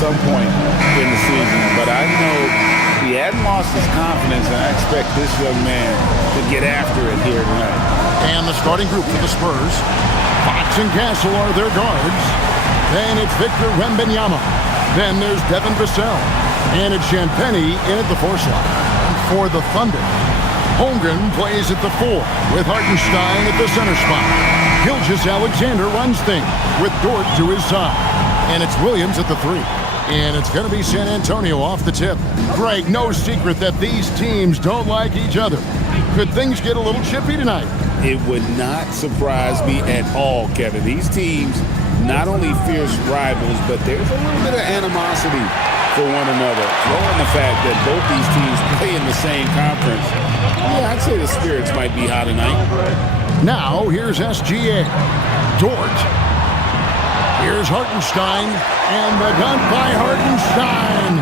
some point in the season, but I know he hadn't lost his confidence, and I expect this young man to get after it here tonight. And the starting group for the Spurs, Fox and Castle are their guards. Then it's Victor Wembanyama. Then there's Devin Vassell. And it's Champagnie in at the 4 slot. For the Thunder, Holmgren plays at the 4 with Hartenstein at the center spot. Gilgeous-Alexander runs things with Dort to his side. And it's Williams at the 3. And it's going to be San Antonio off the tip. Greg, no secret that these teams don't like each other. Could things get a little chippy tonight? It would not surprise me at all, Kevin. These teams, not only fierce rivals, but there's a little bit of animosity for one another. Throw in the fact that both these teams play in the same conference. Yeah, I'd say the spirits might be high tonight. Now, here's SGA. Dort. Here's Hartenstein. And the dunk by Hartenstein.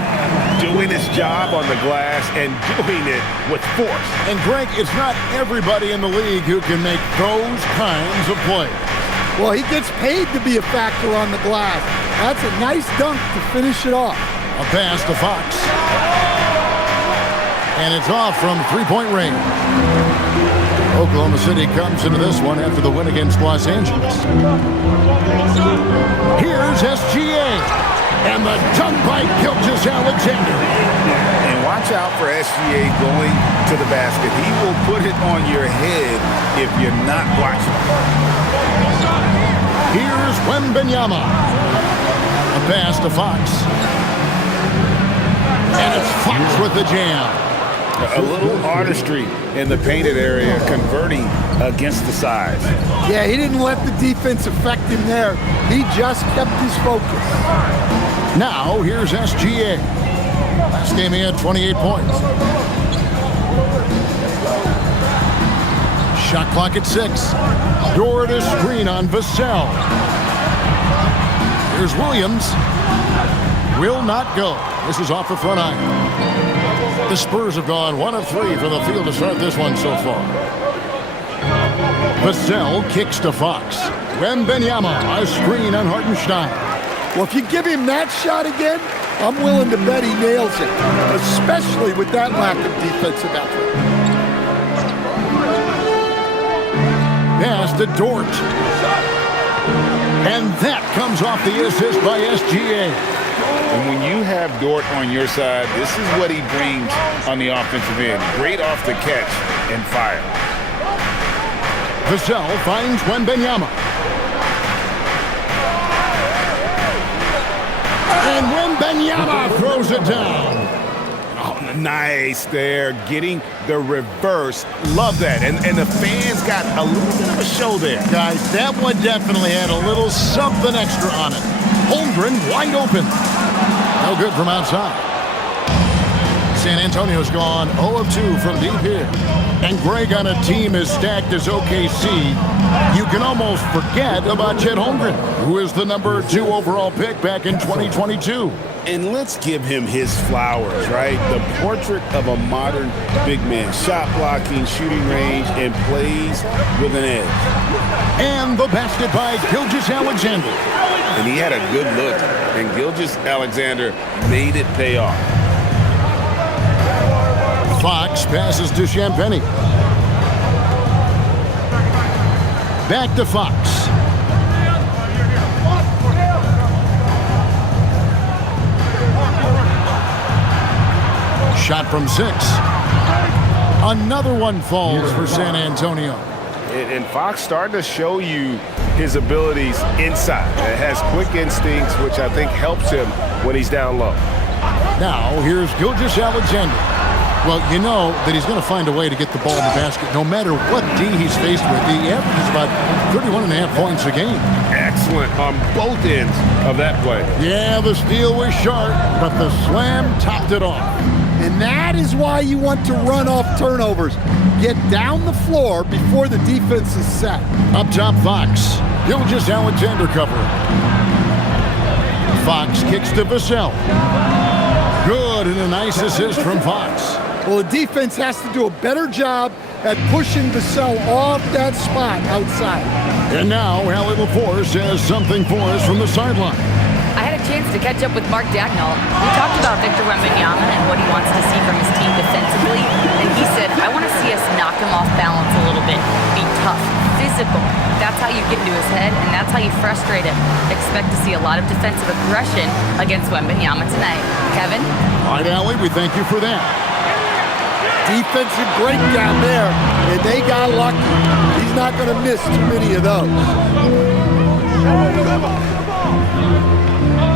Doing his job on the glass and doing it with force. And Greg, it's not everybody in the league who can make those kinds of plays. Well, he gets paid to be a factor on the glass. That's a nice dunk to finish it off. A pass to Fox. And it's off from three-point range. Oklahoma City comes into this one after the win against Los Angeles. Here's SGA. And the dunk by Gilgeous-Alexander. And watch out for SGA going to the basket. He will put it on your head if you're not watching. Here's Wembanyama. A pass to Fox. And it's Fox with the jam. A little artistry in the painted area, converting against the size. Yeah, he didn't let the defense affect him there. He just kept his focus. Now, here's SGA. Last game he had 28 points. Shot clock at 6. Dort to screen on Vassell. Here's Williams. Will not go. This is off the front iron. The Spurs have gone 1 of 3 from the field to start this one so far. Vassell kicks to Fox. Wembanyama, a screen on Hartenstein. Well, if you give him that shot again, I'm willing to bet he nails it, especially with that lack of defensive effort. Pass to Dort. And that comes off the assist by SGA. And when you have Dort on your side, this is what he brings on the offensive end. Great off the catch and fire. Vassell finds Wembanyama. And Wembanyama throws it down. Oh, nice there, getting the reverse. Love that. And the fans got a little bit of a show there. Guys, that one definitely had a little something extra on it. Holmgren wide open. No good from outside. San Antonio's gone 0 of 2 from deep here. And Greg, on a team as stacked as OKC, you can almost forget about Chet Holmgren, who is the number 2 overall pick back in 2022. And let's give him his flowers, right? The portrait of a modern big man. Shot blocking, shooting range, and plays with an edge. And the basket by Gilgeous-Alexander. And he had a good look, and Gilgeous-Alexander made it pay off. Fox passes to Champagnie. Back to Fox. Shot from 6. Another one falls for San Antonio. And Fox starting to show you his abilities inside. It has quick instincts, which I think helps him when he's down low. Now, here's Gilgeous-Alexander. Well, you know that he's going to find a way to get the ball in the basket no matter what D he's faced with. He averages about 31.5 points a game. Excellent on both ends of that play. Yeah, the steal was sharp, but the slam topped it off. And that is why you want to run off turnovers. Get down the floor before the defense is set. Up top, Fox. Gilgeous-Alexander covering. Fox kicks to Vassell. Good, and a nice assist from Fox. Well, the defense has to do a better job at pushing Vassell off that spot outside. And now, Allie LaForce has something for us from the sideline. I had a chance chance to catch up with Mark Dagnall. We talked about Victor Wembanyama and what he wants to see from his team defensively, and he said, I want to see us knock him off balance a little bit, be tough, physical. That's how you get into his head, and that's how you frustrate him. Expect to see a lot of defensive aggression against Wembanyama tonight. Kevin? All right, Allie, we thank you for that. Defensive breakdown there, and they got lucky. He's not going to miss too many of those.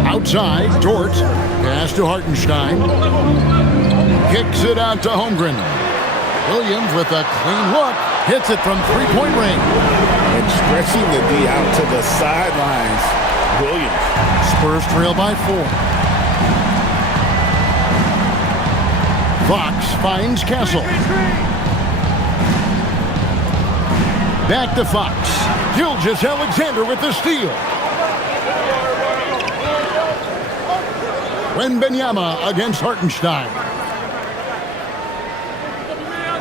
Outside, Dort. Pass to Hartenstein. Kicks it out to Holmgren. Williams with a clean look. Hits it from three-point range. And stretching the D out to the sidelines. Williams. Spurs trail by 4. Fox finds Castle. Back to Fox. Gilgeous-Alexander with the steal. Wembanyama against Hartenstein.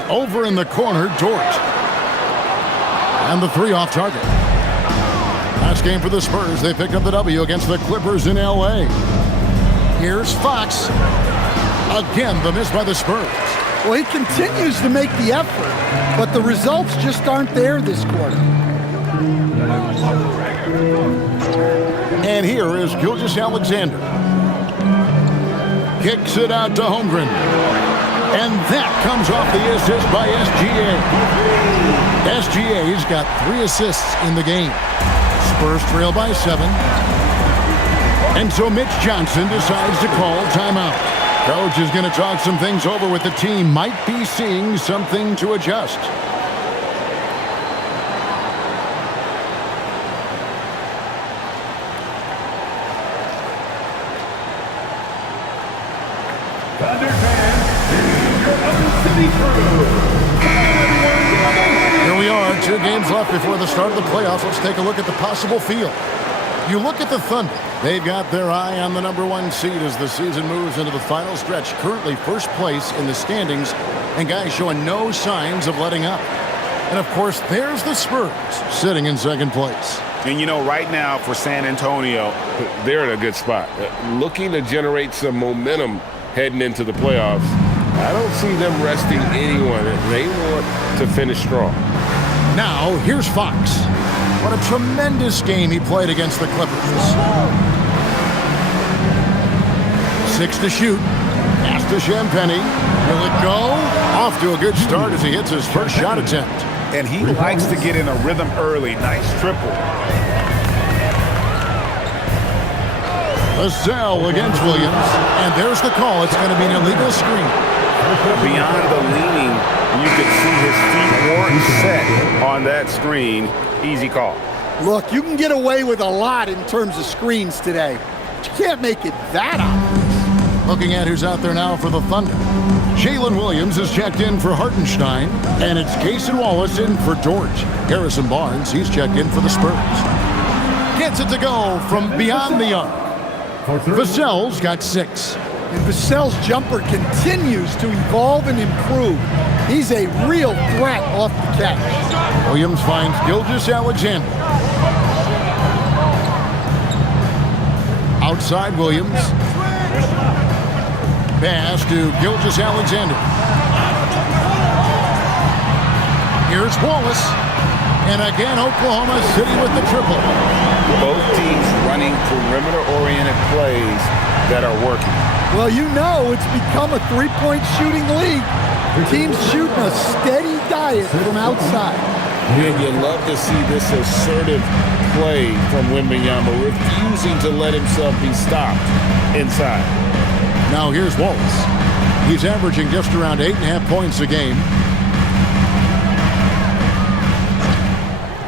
Over in the corner, Dort. And the 3 off target. Last game for the Spurs. They picked up the W against the Clippers in L.A. Here's Fox. Again, the miss by the Spurs. Well, he continues to make the effort, but the results just aren't there this quarter. And here is Gilgeous-Alexander. Kicks it out to Holmgren. And that comes off the assist by SGA. SGA's got 3 assists in the game. Spurs trail by 7. And so Mitch Johnson decides to call timeout. Coach is going to talk some things over with the team. Might be seeing something to adjust. Here we are, 2 games left before the start of the playoffs. Let's take a look at the possible field. You look at the Thunder. They've got their eye on the #1 seed as the season moves into the final stretch. Currently first place in the standings, and guys showing no signs of letting up. And of course, there's the Spurs sitting in second place. And you know, right now for San Antonio, they're in a good spot. Looking to generate some momentum heading into the playoffs. I don't see them resting anyone. They want to finish strong. Now, here's Fox. What a tremendous game he played against the Clippers. 6 to shoot. Pass to Champagnie. Will it go? Off to a good start as he hits his first shot attempt. And he likes to get in a rhythm early. Nice triple. Vassell against Williams. And there's the call. It's going to be an illegal screen. Beyond the leaning, you could see his feet weren't set on that screen. Easy call. Look, you can get away with a lot in terms of screens today, but you can't make it that obvious. Looking at who's out there now for the Thunder. Jalen Williams is checked in for Hartenstein, and it's Cason Wallace in for Dort. Harrison Barnes, he's checked in for the Spurs. Gets it to go from beyond the arc. Vassell's got 6. And Vassell's jumper continues to evolve and improve. He's a real threat off the catch. Williams finds Gilgeous-Alexander. Outside Williams. Pass to Gilgeous-Alexander. Here's Wallace. And again, Oklahoma City with the triple. Both teams running perimeter-oriented plays that are working. Well, you know it's become a three-point shooting league. Teams shooting a steady diet from outside. And you love to see this assertive play from Wembanyama, refusing to let himself be stopped inside. Now here's Wallace. He's averaging just around 8.5 points a game.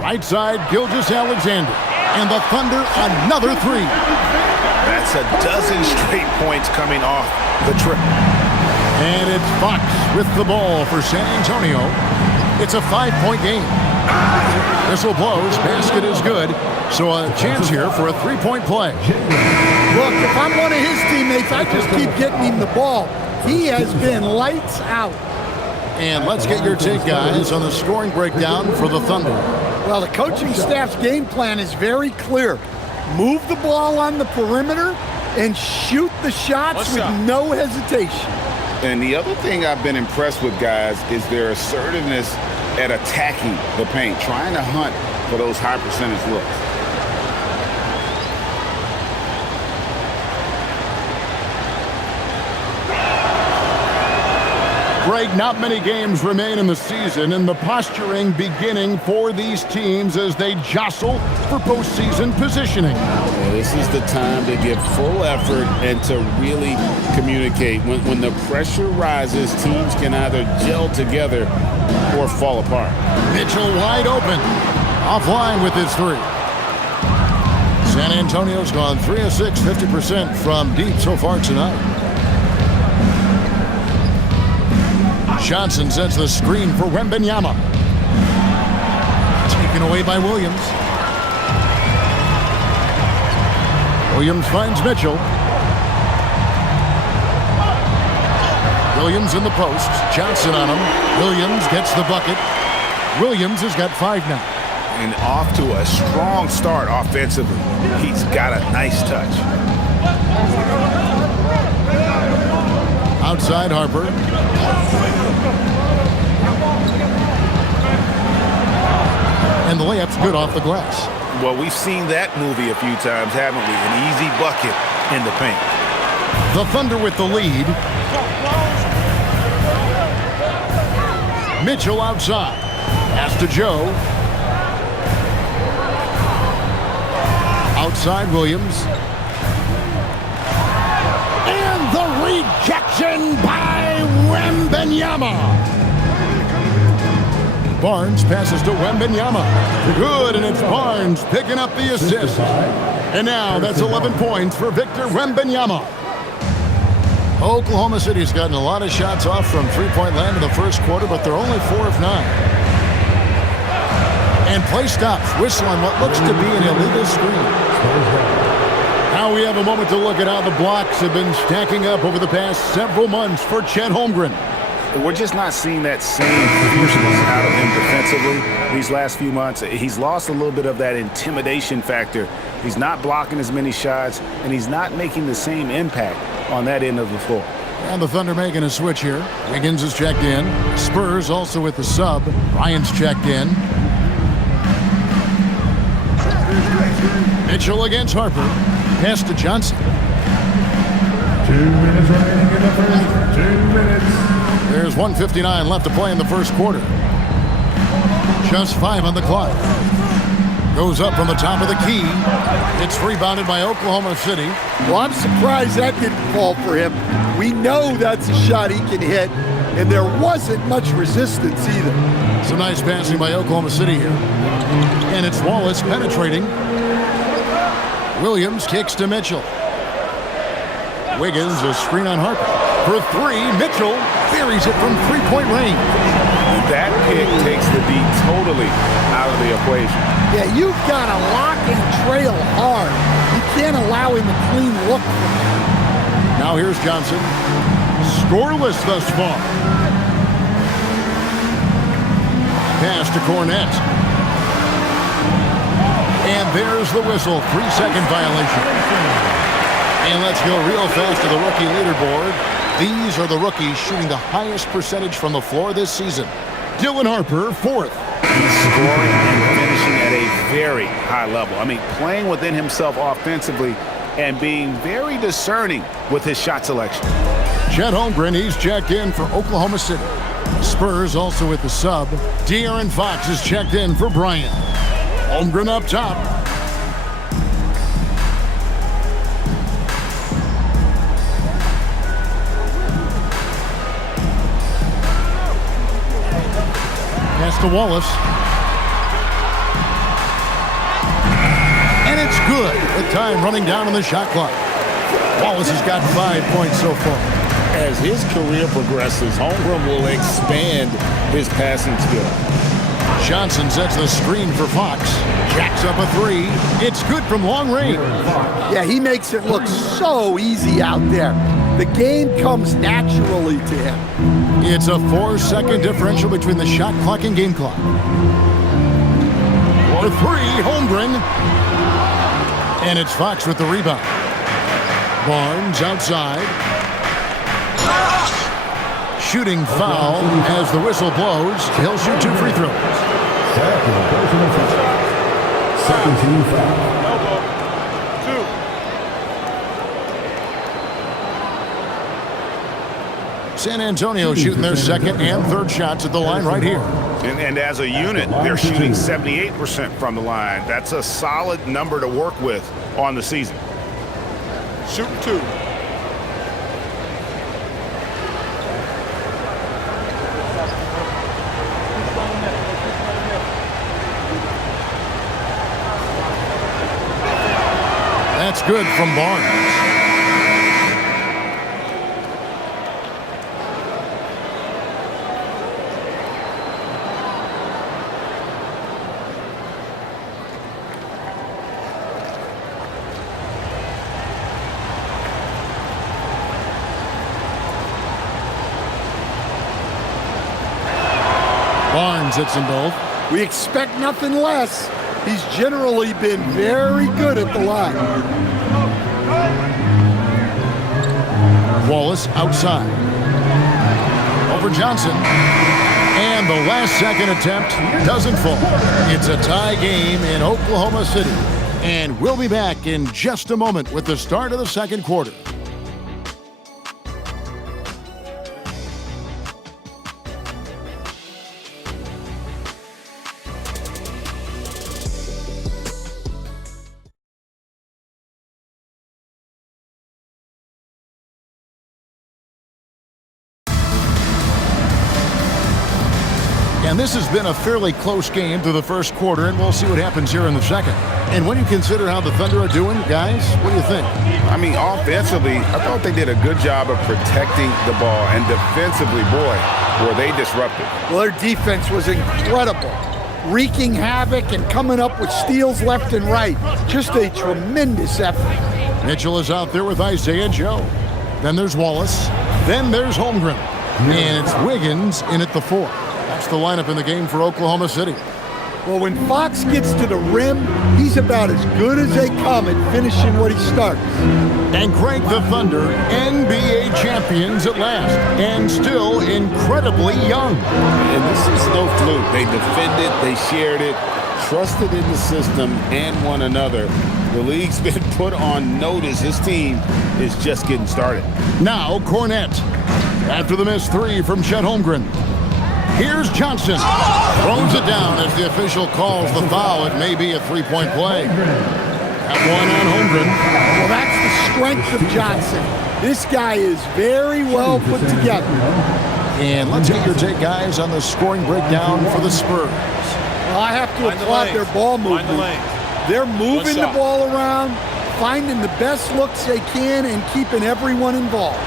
Right side, Gilgeous-Alexander. And the Thunder, another 3. That's a dozen straight points coming off the trip. And it's Fox with the ball for San Antonio. It's a 5-point game. Whistle blows, basket is good. So a chance here for a 3-point play. Look, if I'm one of his teammates, I just keep getting him the ball. He has been lights out. And let's get your take, guys, on the scoring breakdown for the Thunder. Well, the coaching staff's game plan is very clear. Move the ball on the perimeter and shoot the shots with no hesitation. And the other thing I've been impressed with, guys, is their assertiveness at attacking the paint, trying to hunt for those high percentage looks. Greg, not many games remain in the season, and the posturing beginning for these teams as they jostle for postseason positioning. Well, this is the time to give full effort and to really communicate. When the pressure rises, teams can either gel together or fall apart. Mitchell wide open. Offline with his three. San Antonio's gone 3 of 6, 50% from deep so far tonight. Johnson sets the screen for Wembanyama. Taken away by Williams. Williams finds Mitchell. Williams in the post. Johnson on him. Williams gets the bucket. Williams has got 5 now. And off to a strong start offensively. He's got a nice touch. Outside Harper. And the layup's good off the glass. Well, we've seen that movie a few times, haven't we? An easy bucket in the paint. The Thunder with the lead. Mitchell outside. Pass to Joe. Outside Williams. And the rejection by Wembanyama. Barnes passes to Wembanyama. Good, and it's Barnes picking up the assist. And now that's 11 points for Victor Wembanyama. Oklahoma City's gotten a lot of shots off from three-point land in the first quarter, but they're only 4 of 9. And play stops. Whistle on what looks to be an illegal screen. Now we have a moment to look at how the blocks have been stacking up over the past several months for Chet Holmgren. We're just not seeing that same fierceness out of him defensively these last few months. He's lost a little bit of that intimidation factor. He's not blocking as many shots, and he's not making the same impact on that end of the floor. And the Thunder making a switch here. Wiggins is checked in. Spurs also with the sub. Bryant's checked in. Mitchell against Harper. Pass to Johnson. 2 minutes remaining in the first. 2 minutes. There's 1:59 left to play in the first quarter. Just 5 on the clock. Goes up from the top of the key. It's rebounded by Oklahoma City. Well, I'm surprised that didn't fall for him. We know that's a shot he can hit, and there wasn't much resistance either. Some nice passing by Oklahoma City here. And it's Wallace penetrating. Williams kicks to Mitchell. Wiggins, a screen on Harper. For 3, Mitchell buries it from 3-point range. That pick takes the D totally out of the equation. Yeah, you've got to lock and trail hard. You can't allow him a clean look. Now here's Johnson. Scoreless thus far. Pass to Cornette. And there's the whistle. 3-second violation. And let's go real fast to the rookie leaderboard. These are the rookies shooting the highest percentage from the floor this season. Dylan Harper, 4th. He's scoring and finishing at a very high level. I mean, playing within himself offensively and being very discerning with his shot selection. Chet Holmgren, he's checked in for Oklahoma City. Spurs also with the sub. De'Aaron Fox is checked in for Bryant. Holmgren up top. Pass to Wallace. And it's good with time running down on the shot clock. Wallace has got 5 points so far. As his career progresses, Holmgren will expand his passing skill. Johnson sets the screen for Fox. Jacks up a 3. It's good from long range. Yeah, he makes it look so easy out there. The game comes naturally to him. It's a 4-second differential between the shot clock and game clock. For 3, Holmgren. And it's Fox with the rebound. Barnes outside. Shooting foul as the whistle blows. He'll shoot 2 free throws. Second team foul. San Antonio shooting their second and third shots at the line right here. And as a unit, they're shooting 78% from the line. That's a solid number to work with on the season. Shooting 2. That's good from Barnes. Barnes hits them both. We expect nothing less. He's generally been very good at the line. Wallace outside. Over Johnson. And the last second attempt doesn't fall. It's a tie game in Oklahoma City. And we'll be back in just a moment with the start of the second quarter. And this has been a fairly close game through the first quarter, and we'll see what happens here in the second. And when you consider how the Thunder are doing, guys, what do you think? I mean, offensively, I thought they did a good job of protecting the ball. And defensively, boy, were they disruptive. Well, their defense was incredible. Wreaking havoc and coming up with steals left and right. Just a tremendous effort. Mitchell is out there with Isaiah Joe. Then there's Wallace. Then there's Holmgren. And it's Wiggins in at the 4. That's the lineup in the game for Oklahoma City. Well, when Fox gets to the rim, he's about as good as they come at finishing what he starts. And Craig, the Thunder, NBA champions at last, and still incredibly young. And this is no fluke. They defended, they shared it, trusted in the system and one another. The league's been put on notice. This team is just getting started. Now Cornette. After the missed 3 from Chet Holmgren. Here's Johnson. Throws it down as the official calls the foul. It may be a 3-point play. That one on Holmgren. Well, that's the strength of Johnson. This guy is very well put together. And let's get your take, guys, on the scoring breakdown for the Spurs. Well, I have to applaud their ball movement. They're moving the ball around, finding the best looks they can, and keeping everyone involved.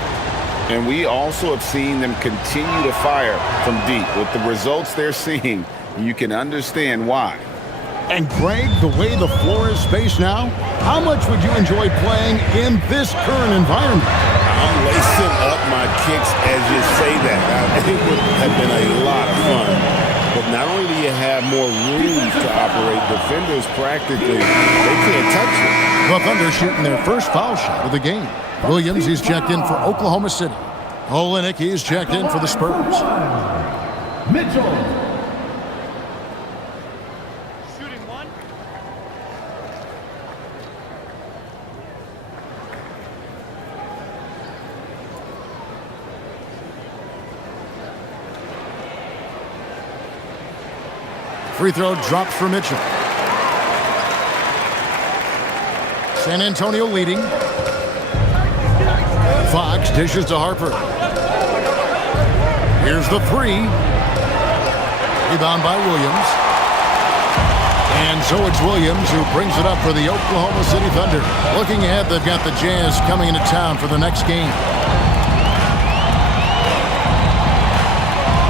And we also have seen them continue to fire from deep. With the results they're seeing, you can understand why. And Greg, the way the floor is spaced now, how much would you enjoy playing in this current environment? I'm lacing up my kicks as you say that. It would have been a lot of fun. But not only do you have more room to operate, defenders practically, they can't touch it. The Thunder shooting their first foul shot of the game. Williams, he's checked in for Oklahoma City. Olynyk, he's checked in for the Spurs. Mitchell. Shooting 1. Free throw dropped for Mitchell. San Antonio leading. Fox dishes to Harper. Here's the 3. Rebound by Williams. And so it's Williams who brings it up for the Oklahoma City Thunder. Looking ahead, they've got the Jazz coming into town for the next game.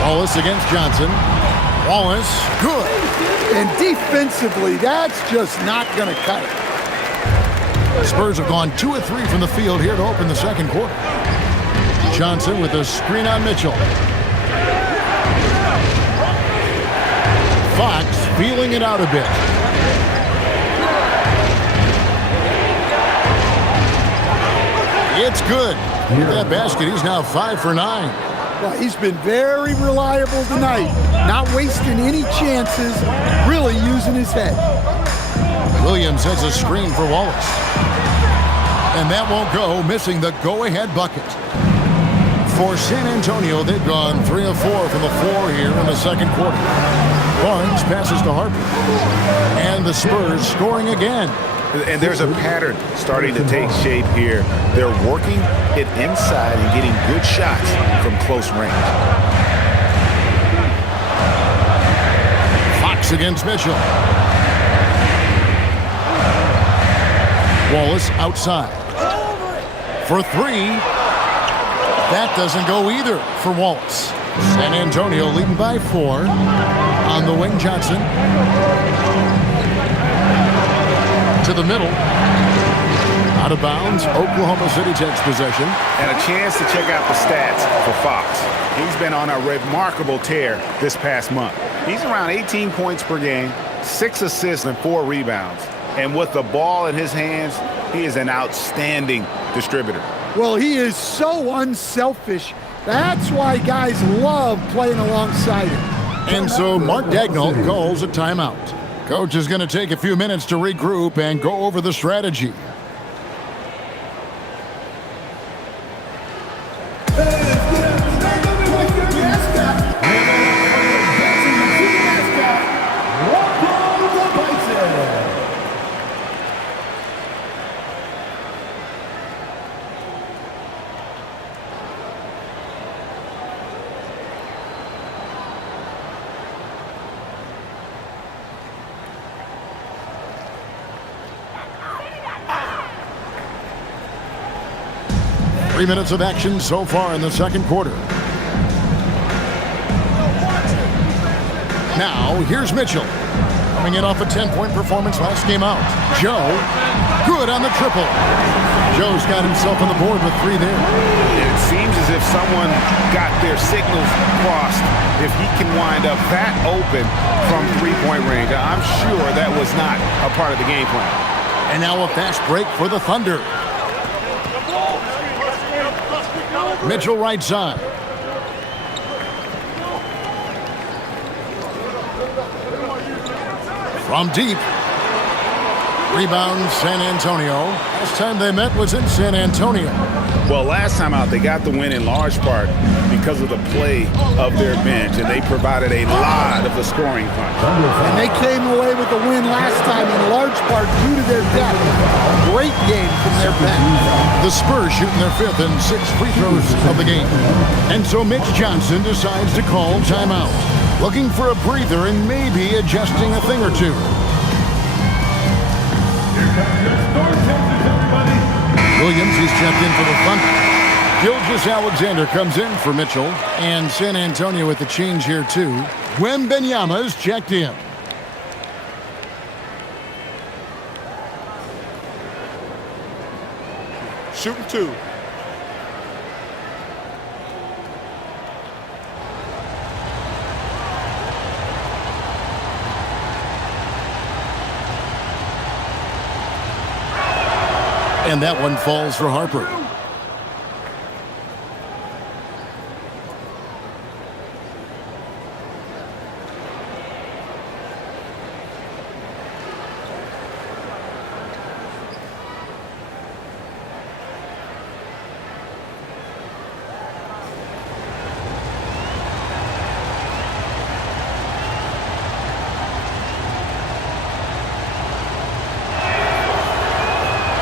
Wallace against Johnson. Wallace, good. And defensively, that's just not going to cut it. Spurs have gone 2 of 3 from the field here to open the second quarter. Johnson with a screen on Mitchell. Fox feeling it out a bit. It's good. With that basket, he's now 5 for 9. Well, he's been very reliable tonight. Not wasting any chances, really using his head. Williams has a screen for Wallace. And that won't go, missing the go-ahead bucket. For San Antonio, they've gone 3 of 4 from the floor here in the second quarter. Barnes passes to Harper. And the Spurs scoring again. And there's a pattern starting to take shape here. They're working it inside and getting good shots from close range. Fox against Mitchell. Wallace outside. For 3. That doesn't go either for Wallace. San Antonio leading by 4. On the wing, Johnson. To the middle. Out of bounds. Oklahoma City takes possession. And a chance to check out the stats for Fox. He's been on a remarkable tear this past month. He's around 18 points per game, 6 assists and 4 rebounds. And with the ball in his hands, he is an outstanding distributor. Well, he is so unselfish. That's why guys love playing alongside him. And so Mark Daigneault calls a timeout. Coach is going to take a few minutes to regroup and go over the strategy. Three minutes of action so far in the second quarter. Now, here's Mitchell. Coming in off a 10-point performance last game out. Joe, good on the triple. Joe's got himself on the board with 3 there. It seems as if someone got their signals crossed. If he can wind up that open from three-point range, I'm sure that was not a part of the game plan. And now a fast break for the Thunder. Mitchell right side. From deep. Rebound San Antonio. Last time they met was in San Antonio. Well, last time out, they got the win in large part because of the play of their bench, and they provided a lot of the scoring punch. And they came away with the win last time in large part due to their depth. Great game from their bench. The Spurs shooting their 5th and 6th free throws of the game. And so Mitch Johnson decides to call timeout. Looking for a breather and maybe adjusting a thing or two. Williams, he's checked in for the Thunder. Gilgeous-Alexander comes in for Mitchell. And San Antonio with the change here, too. Wembanyama's checked in. Shooting 2. And that one falls for Harper.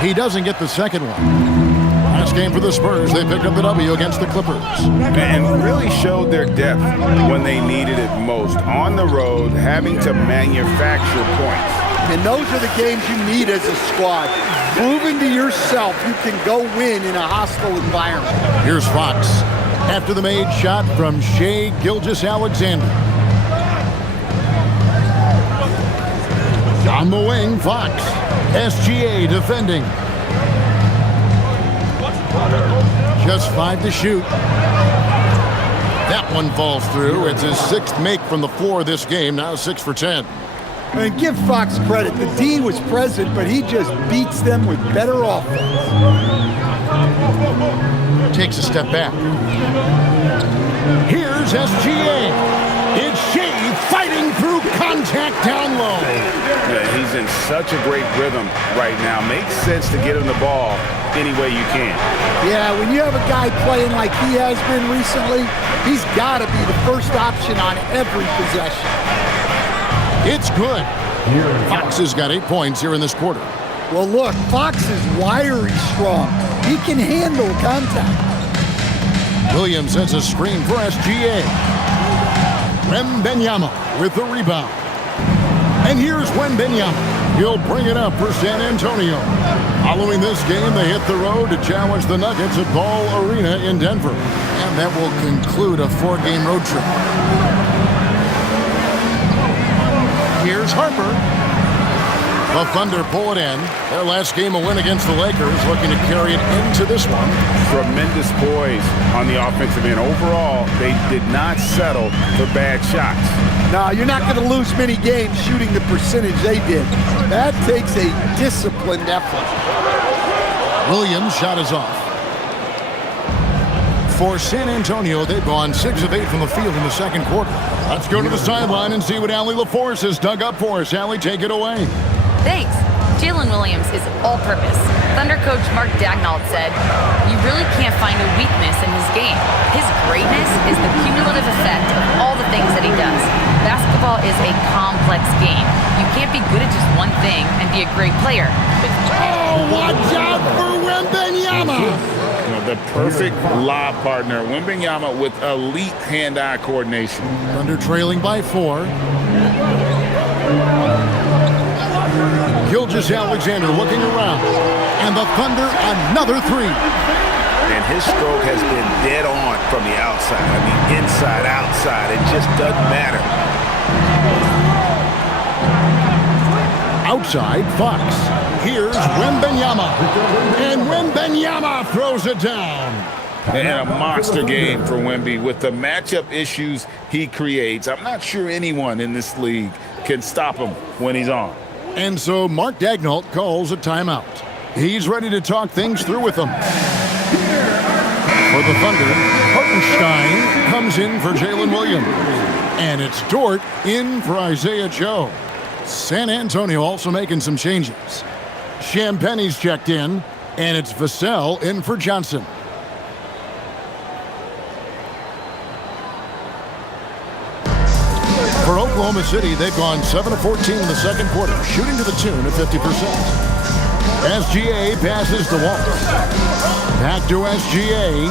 He doesn't get the second one. Last game for the Spurs, they picked up the W against the Clippers. And really showed their depth when they needed it most. On the road, having to manufacture points. And those are the games you need as a squad. Proving to yourself you can go win in a hostile environment. Here's Fox. After the made shot from Shai Gilgeous-Alexander. On the wing, Fox. SGA defending. Just 5 to shoot. That one falls through. It's his 6th make from the floor this game. Now 6 for 10. And give Fox credit. The D was present, but he just beats them with better offense. Takes a step back. Here's SGA. It's Shea fighting through contact down low. Yeah, he's in such a great rhythm right now. Makes sense to get him the ball any way you can. Yeah, when you have a guy playing like he has been recently, he's got to be the first option on every possession. It's good. Fox has got 8 points here in this quarter. Well, look, Fox is wiry strong. He can handle contact. Williams sends a screen for SGA. Wembanyama with the rebound. And here's Wembanyama. He'll bring it up for San Antonio. Following this game, they hit the road to challenge the Nuggets at Ball Arena in Denver. And that will conclude a 4-game road trip. Here's Harper. The Thunder pull it in. Their last game a win against the Lakers, looking to carry it into this one. Tremendous poise on the offensive end. Overall, they did not settle for bad shots. No, you're not going to lose many games shooting the percentage they did. That takes a disciplined effort. Williams' shot is off. For San Antonio, they've gone 6 of 8 from the field in the second quarter. Let's go to the sideline and see what Allie LaForce has dug up for us. Allie, take it away. Thanks. Jalen Williams is all-purpose. Thunder coach Mark Daigneault said, "You really can't find a weakness in his game. His greatness is the cumulative effect of all the things that he does. Basketball is a complex game. You can't be good at just one thing and be a great player." Oh, watch out for Wembanyama! The perfect lob partner. Wembanyama with elite hand-eye coordination. Thunder trailing by 4. Gilgeous-Alexander looking around. And the Thunder, another 3. And his stroke has been dead on from the outside. I mean, inside, outside. It just doesn't matter. Outside, Fox. Here's Wembanyama. And Wembanyama throws it down. And a monster game for Wemby with the matchup issues he creates. I'm not sure anyone in this league can stop him when he's on. And so Mark Daigneault calls a timeout. He's ready to talk things through with them. For the Thunder, Hartenstein comes in for Jalen Williams. And it's Dort in for Isaiah Joe. San Antonio also making some changes. Champagne's checked in, and it's Vassell in for Johnson. For Oklahoma City, they've gone 7 of 14 in the second quarter, shooting to the tune of 50%. SGA passes to Wallace. Back to SGA.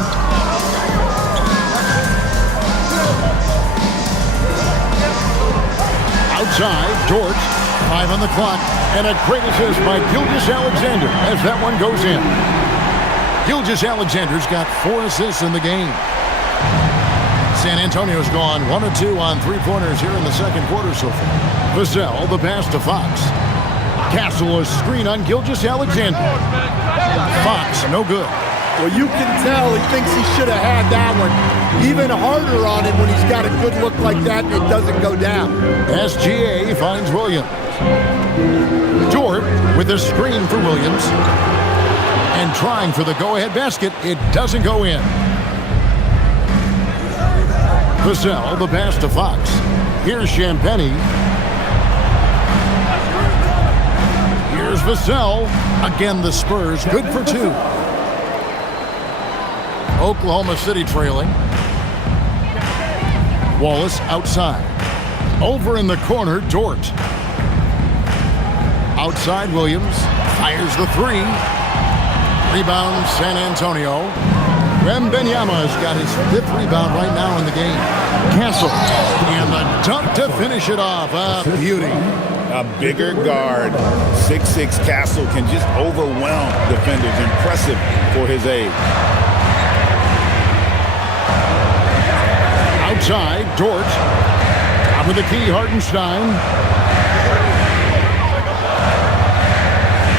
Outside, Dort. 5 on the clock, and a great assist by Gilgeous-Alexander as that one goes in. Gilgeous-Alexander's got 4 assists in the game. San Antonio's gone 1 of 2 on 3-pointers here in the second quarter so far. Vassell, the pass to Fox. Castle, a screen on Gilgeous-Alexander. Fox, no good. Well, you can tell he thinks he should have had that one. Even harder on him when he's got a good look like that and it doesn't go down. SGA finds Williams. Dort with a screen for Williams. And trying for the go-ahead basket. It doesn't go in. Vassell, the pass to Fox. Here's Champagnie. Here's Vassell. Again, the Spurs good for 2. Oklahoma City trailing. Wallace outside. Over in the corner, Dort. Outside, Williams. Fires the 3. Rebound, San Antonio. Wembanyama has got his 5th rebound right now in the game. Castle. And the dunk to finish it off. A beauty. A bigger guard, 6'6" Castle can just overwhelm defenders. Impressive for his age. Outside, Dort. Top of the key, Hartenstein.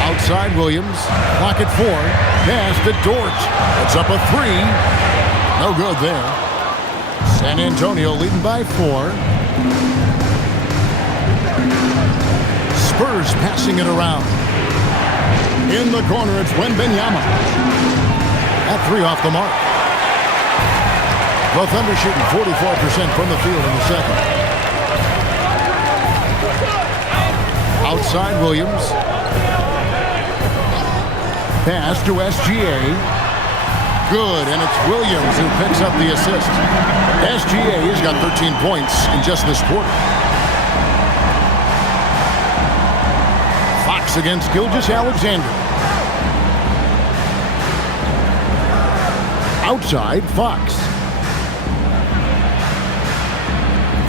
Outside, Williams. Clock at 4. Pass to Dort. It's up a 3. No good there. San Antonio leading by 4. Spurs passing it around. In the corner, it's Wembanyama. At 3 off the mark. The Thunder shooting 44% from the field in the second. Outside Williams. Pass to SGA. Good, and it's Williams who picks up the assist. SGA has got 13 points in just this quarter. Fox against Gilgeous-Alexander. Outside, Fox.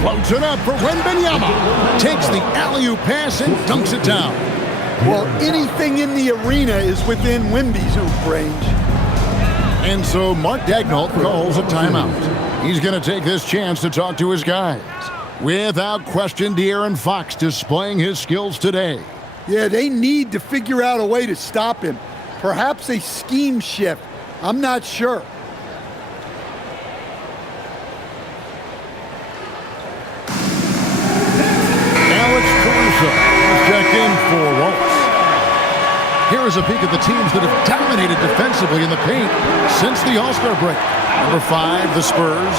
Floats it up for Wembanyama. Takes the alley-oop pass and dunks it down. Well, anything in the arena is within Wemby's hoop range. And so Mark Daigneault calls a timeout. He's going to take this chance to talk to his guys. Without question, De'Aaron Fox displaying his skills today. Yeah, they need to figure out a way to stop him. Perhaps a scheme shift. I'm not sure. Checked in for Waltz. Here is a peek at the teams that have dominated defensively in the paint since the All-Star break. Number 5, the Spurs.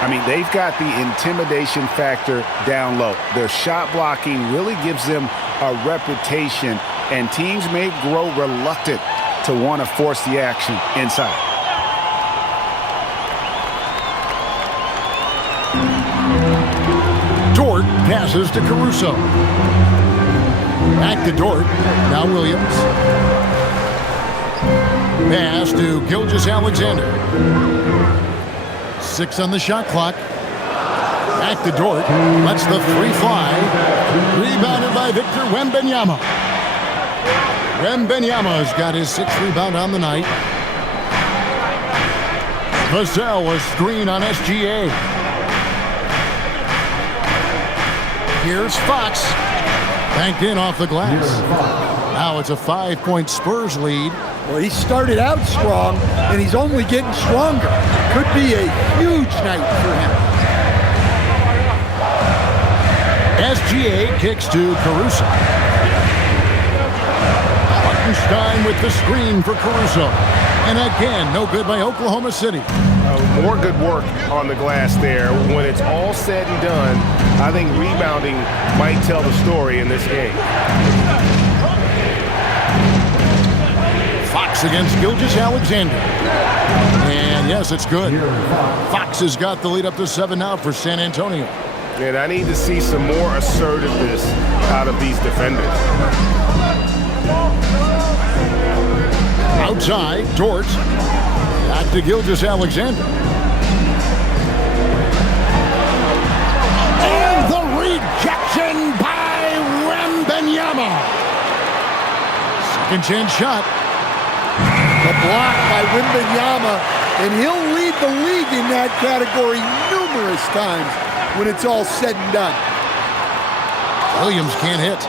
I mean, they've got the intimidation factor down low. Their shot blocking really gives them a reputation, and teams may grow reluctant to want to force the action inside. Dort passes to Caruso. Back to Dort. Now Williams. Pass to Gilgeous-Alexander. 6 on the shot clock. Back to Dort. Lets the 3 fly. Rebounded by Victor Wembanyama. Wembanyama's got his 6th rebound on the night. Vassell, a screen on SGA. Here's Fox. Banked in off the glass. Now it's a 5-point Spurs lead. Well, he started out strong, and he's only getting stronger. Could be a huge night for him. SGA kicks to Caruso. Hartenstein with the screen for Caruso. And again, no good by Oklahoma City. More good work on the glass there. When it's all said and done, I think rebounding might tell the story in this game. Fox against Gilgeous-Alexander. And yes, it's good. Fox has got the lead up to 7 now for San Antonio. And I need to see some more assertiveness out of these defenders. Outside, Dort. Back to Gilgeous-Alexander. And the rejection by Wembanyama. Second chance shot. The block by Wembanyama, and he'll lead the league in that category numerous times when it's all said and done. Williams can't hit.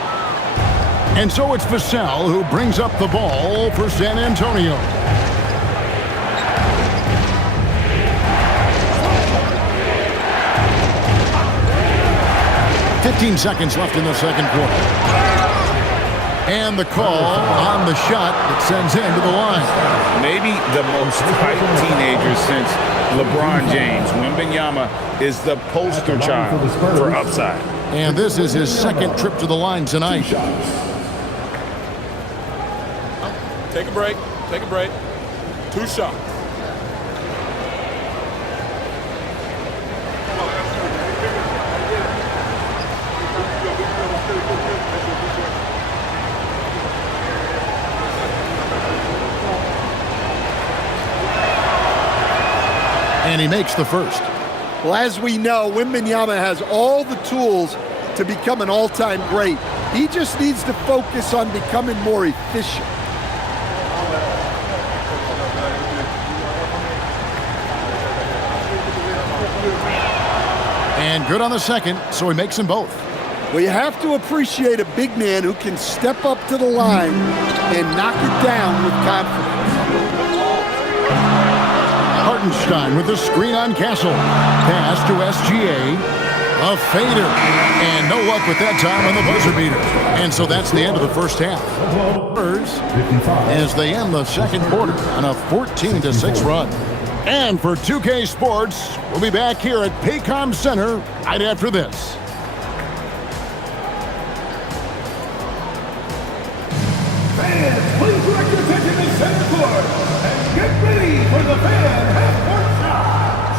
And so it's Vassell who brings up the ball for San Antonio. "15 seconds left in the second quarter. And the call on the shot that sends him to the line. Maybe the most hyped teenager since LeBron James. Wembanyama is the poster child for upside. And this is his second trip to the line tonight. Take a break. Take a break. 2 shots. And he makes the first. Well, as we know, Wembanyama has all the tools to become an all-time great. He just needs to focus on becoming more efficient. And good on the second, so he makes them both. Well, you have to appreciate a big man who can step up to the line and knock it down with confidence. Hartenstein with the screen on Castle. Pass to SGA. A fader. And no luck with that time on the buzzer beater. And so that's the end of the first half. Spurs as they end the second quarter on a 14-6 run. And for 2K Sports, we'll be back here at Paycom Center right after this. Fans, please direct your attention to center court and get ready for the fan half-court shot.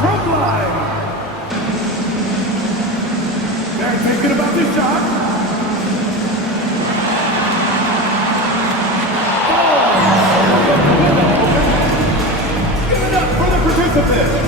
Drum line. They're thinking about this shot. Give it up for the participants.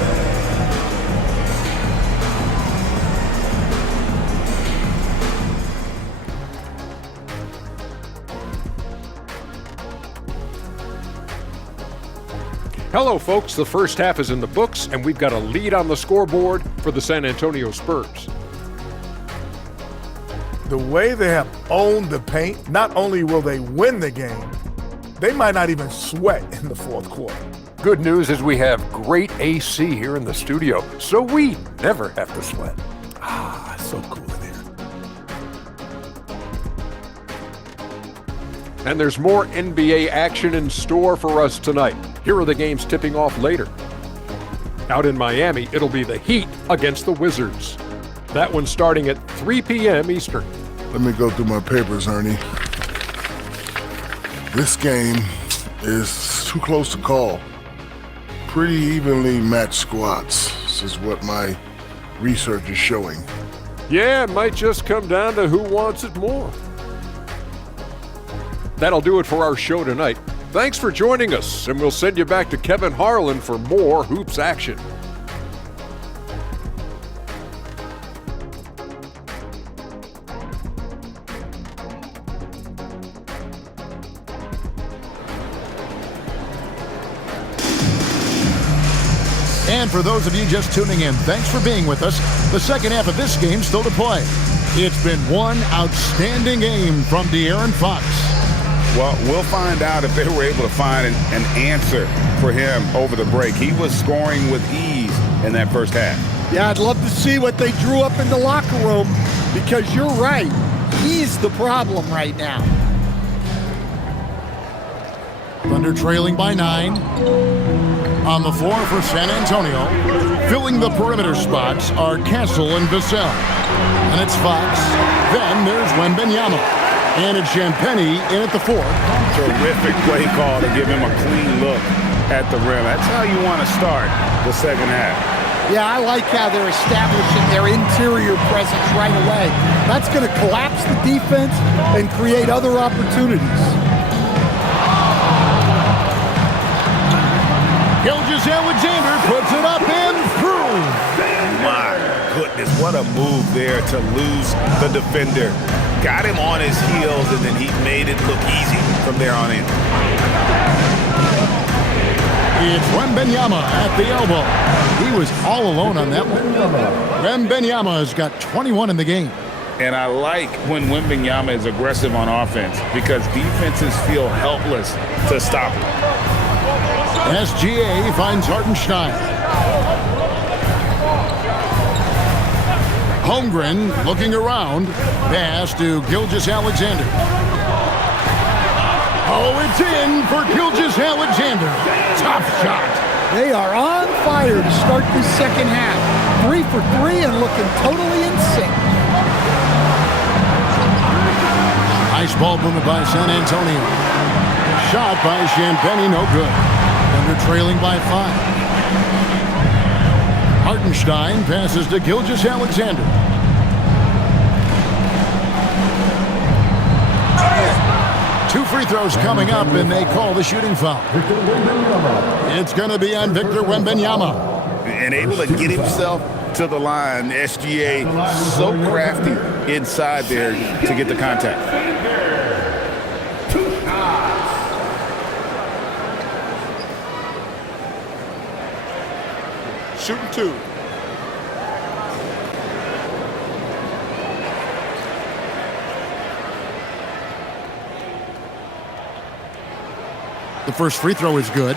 Hello, folks. The first half is in the books, and we've got a lead on the scoreboard for the San Antonio Spurs. The way they have owned the paint, not only will they win the game, they might not even sweat in the fourth quarter. Good news is we have great AC here in the studio, so we never have to sweat. So cool in here. And there's more NBA action in store for us tonight. Here are the games tipping off later. Out in Miami, it'll be the Heat against the Wizards. That one's starting at 3 p.m. Eastern. Let me go through my papers, Ernie. This game is too close to call. Pretty evenly matched squads. This is what my research is showing. Yeah, it might just come down to who wants it more. That'll do it for our show tonight. Thanks for joining us, and we'll send you back to Kevin Harlan for more hoops action. And for those of you just tuning in, thanks for being with us. The second half of this game still to play. It's been one outstanding game from De'Aaron Fox. Well, we'll find out if they were able to find an answer for him over the break. He was scoring with ease in that first half. Yeah, I'd love to see what they drew up in the locker room, because you're right. He's the problem right now. Thunder trailing by 9. On the floor for San Antonio, filling the perimeter spots are Castle and Vassell. And it's Fox. Then there's Wembanyama. And it's Champagnie in at the 4. Terrific play call to give him a clean look at the rim. That's how you want to start the second half. Yeah, I like how they're establishing their interior presence right away. That's going to collapse the defense and create other opportunities. Gilgeous-Alexander puts it up and through. My goodness, what a move there to lose the defender. Got him on his heels, and then he made it look easy from there on in. It's Wembanyama at the elbow. He was all alone on that one. Wembanyama has got 21 in the game. And I like when Wembanyama is aggressive on offense, because defenses feel helpless to stop him. SGA finds Hartenstein. Holmgren looking around. Pass to Gilgeous-Alexander. Oh, it's in for Gilgeous-Alexander. Tough shot. They are on fire to start this second half. 3 for 3 and looking totally in sync. Nice ball movement by San Antonio. Shot by Champagnie, no good. Thunder trailing by 5. Hartenstein passes to Gilgeous-Alexander. Two free throws coming up, and they call the shooting foul. It's going to be on Victor Wembanyama. And able to get himself to the line. SGA so crafty inside there to get the contact. Shooting 2. The first free throw is good.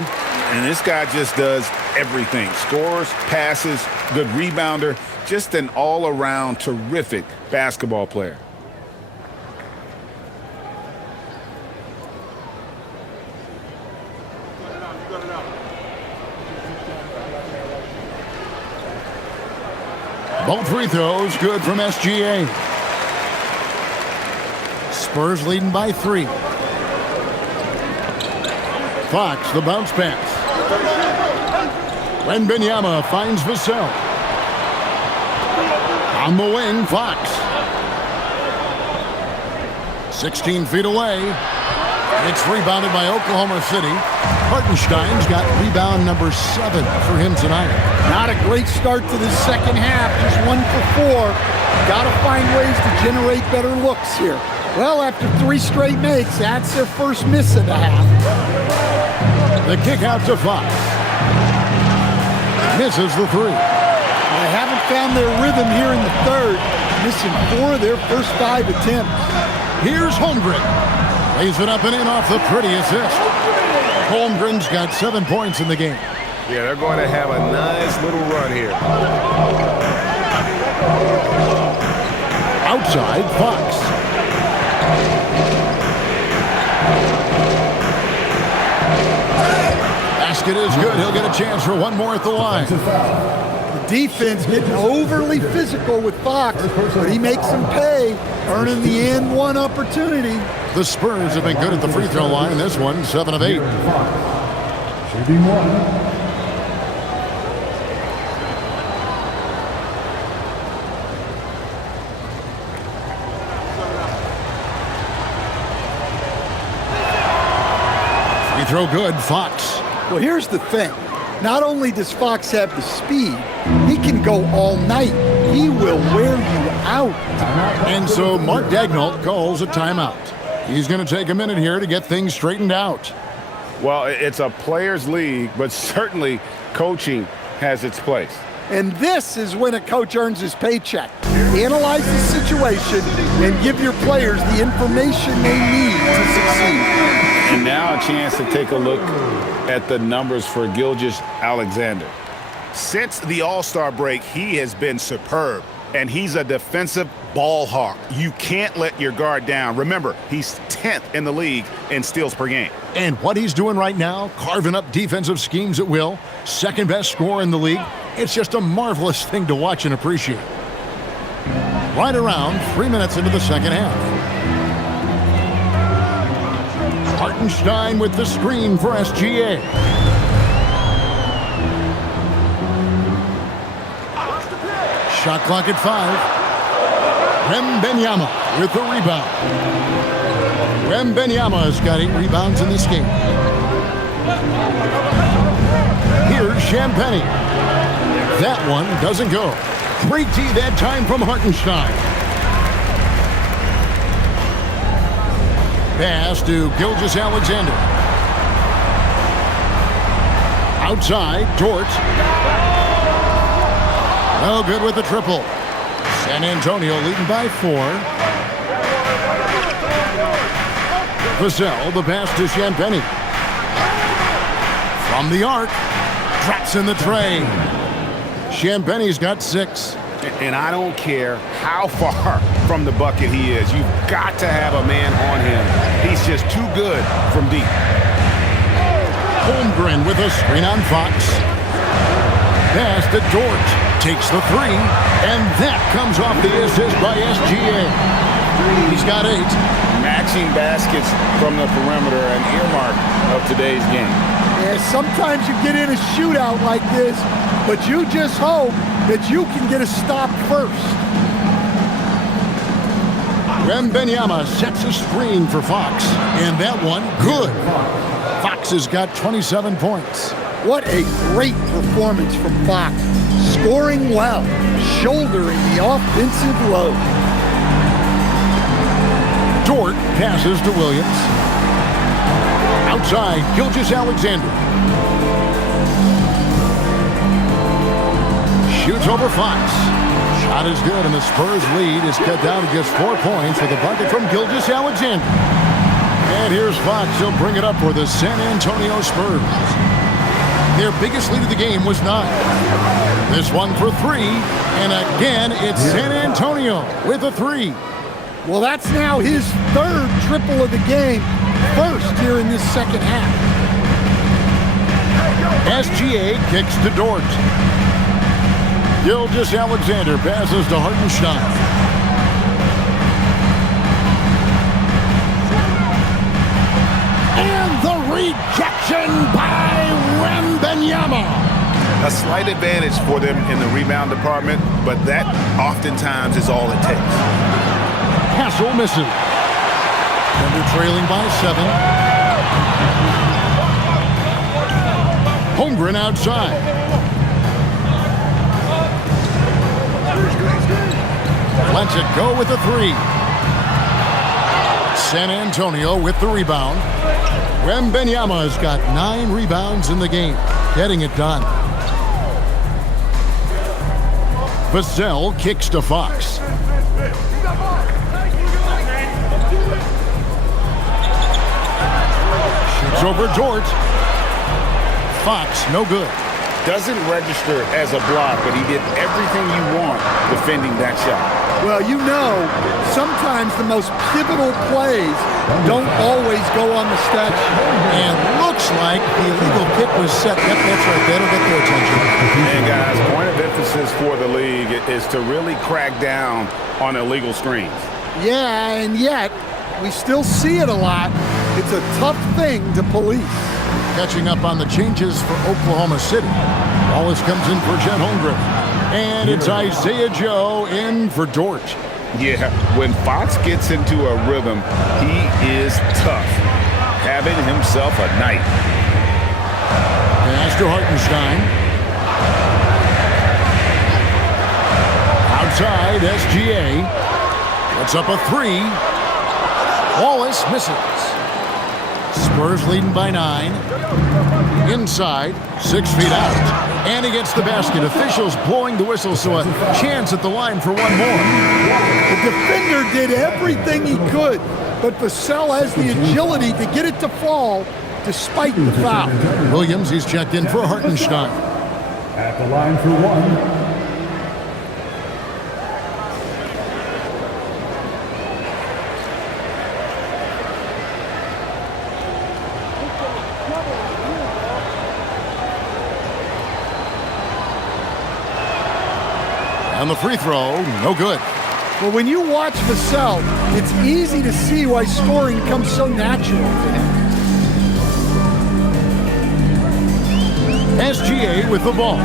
And this guy just does everything. Scores, passes, good rebounder, just an all-around terrific basketball player. Both free throws good from SGA. Spurs leading by 3. Fox, the bounce pass. Wembanyama finds Vassell. On the wing, Fox. 16 feet away. It's rebounded by Oklahoma City. Hartenstein's got rebound number 7 for him tonight. Not a great start to the second half. He's 1 for 4. Got to find ways to generate better looks here. Well, after 3 straight makes, that's their first miss of the half. The kick out to Fox. Misses the 3. They haven't found their rhythm here in the third, missing 4 of their first 5 attempts. Here's Holmgren. Lays it up and in off the pretty assist. Holmgren's got 7 points in the game. Yeah, they're going to have a nice little run here. Outside, Fox. Basket is good. He'll get a chance for one more at the line. The defense getting overly physical with Fox, but he makes them pay, earning the and one opportunity. The Spurs have been good at the free throw line in this one, 7 of 8. Shooting 1. Free throw good, Fox. Well, here's the thing. Not only does Fox have the speed, he can go all night. He will wear you out. And so Mark Daigneault calls a timeout. He's going to take a minute here to get things straightened out. Well, it's a players' league, but certainly coaching has its place. And this is when a coach earns his paycheck. Analyze the situation and give your players the information they need to succeed. And now a chance to take a look at the numbers for Gilgeous-Alexander. Since the All-Star break, he has been superb, and he's a defensive ball hawk. You can't let your guard down. Remember, he's 10th in the league in steals per game. And what he's doing right now, carving up defensive schemes at will, second best scorer in the league, it's just a marvelous thing to watch and appreciate. Right around 3 minutes into the second half. Hartenstein with the screen for SGA. Shot clock at 5. Wembanyama with the rebound. Wembanyama's got 8 rebounds in this game. Here's Champagnie. That one doesn't go. Great D that time from Hartenstein. Pass to Gilgeous-Alexander. Outside, Dort. No good with the triple. San Antonio leading by 4. Vassell, the pass to Champagnie. From the arc, drops in the tray. Champagnie's got 6. And I don't care how far from the bucket he is. You've got to have a man on him. He's just too good from deep. Holmgren with a screen on Fox. Pass to Dort. Takes the 3. And that comes off the assist by SGA. He's got 8. Matching baskets from the perimeter, an earmark of today's game. Yeah, sometimes you get in a shootout like this, but you just hope that you can get a stop first. Wembanyama sets a screen for Fox, and that one, good. Fox has got 27 points. What a great performance from Fox. Scoring well, shouldering the offensive load. Dort passes to Williams. Outside, Gilgeous-Alexander. Shoots over Fox. Shot is good, and the Spurs lead is cut down to just 4 points with a bucket from Gilgeous-Alexander. And here's Fox. He'll bring it up for the San Antonio Spurs. Their biggest lead of the game was 9. This one for 3, and again, it's San Antonio with a 3. Well, that's now his 3rd triple of the game, first here in this second half. SGA kicks to Dort. Gilgeous-Alexander passes to Hartenstein. And the rejection by Wembanyama. A slight advantage for them in the rebound department, but that oftentimes is all it takes. Castle misses. Thunder trailing by 7. Holmgren outside. Lets it go with a 3. San Antonio with the rebound. Wembanyama has got 9 rebounds in the game, getting it done. Vassell kicks to Fox. Shoots over Dort. Fox, no good. Doesn't register as a block, but he did everything you want defending that shot. Well, you know, sometimes the most pivotal plays don't always go on the stat sheet. And looks like the illegal kick was set. Yep, that's right. That'll get their attention. And guys, point of emphasis for the league is to really crack down on illegal screens. Yeah, and yet we still see it a lot. It's a tough thing to police. Catching up on the changes for Oklahoma City. Wallace comes in for Chet Holmgren. And it's Isaiah Joe in for Dort. Yeah, when Fox gets into a rhythm, he is tough. Having himself a night. Pass to Hartenstein. Outside, SGA. Puts up a 3. Wallace misses. Spurs leading by 9. Inside, 6 feet out. And he gets the basket. Officials blowing the whistle, so a chance at the line for one more. The defender did everything he could, but Vassell has the agility to get it to fall despite the foul. Williams, he's checked in for Hartenstein. At the line for 1. And the free throw, no good. Well, when you watch Vassell, it's easy to see why scoring comes so natural to him. SGA with the ball.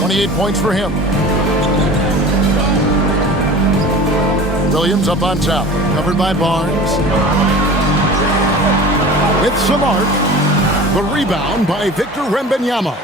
28 points for him. Williams up on top, covered by Barnes. With some arc, the rebound by Victor Wembanyama.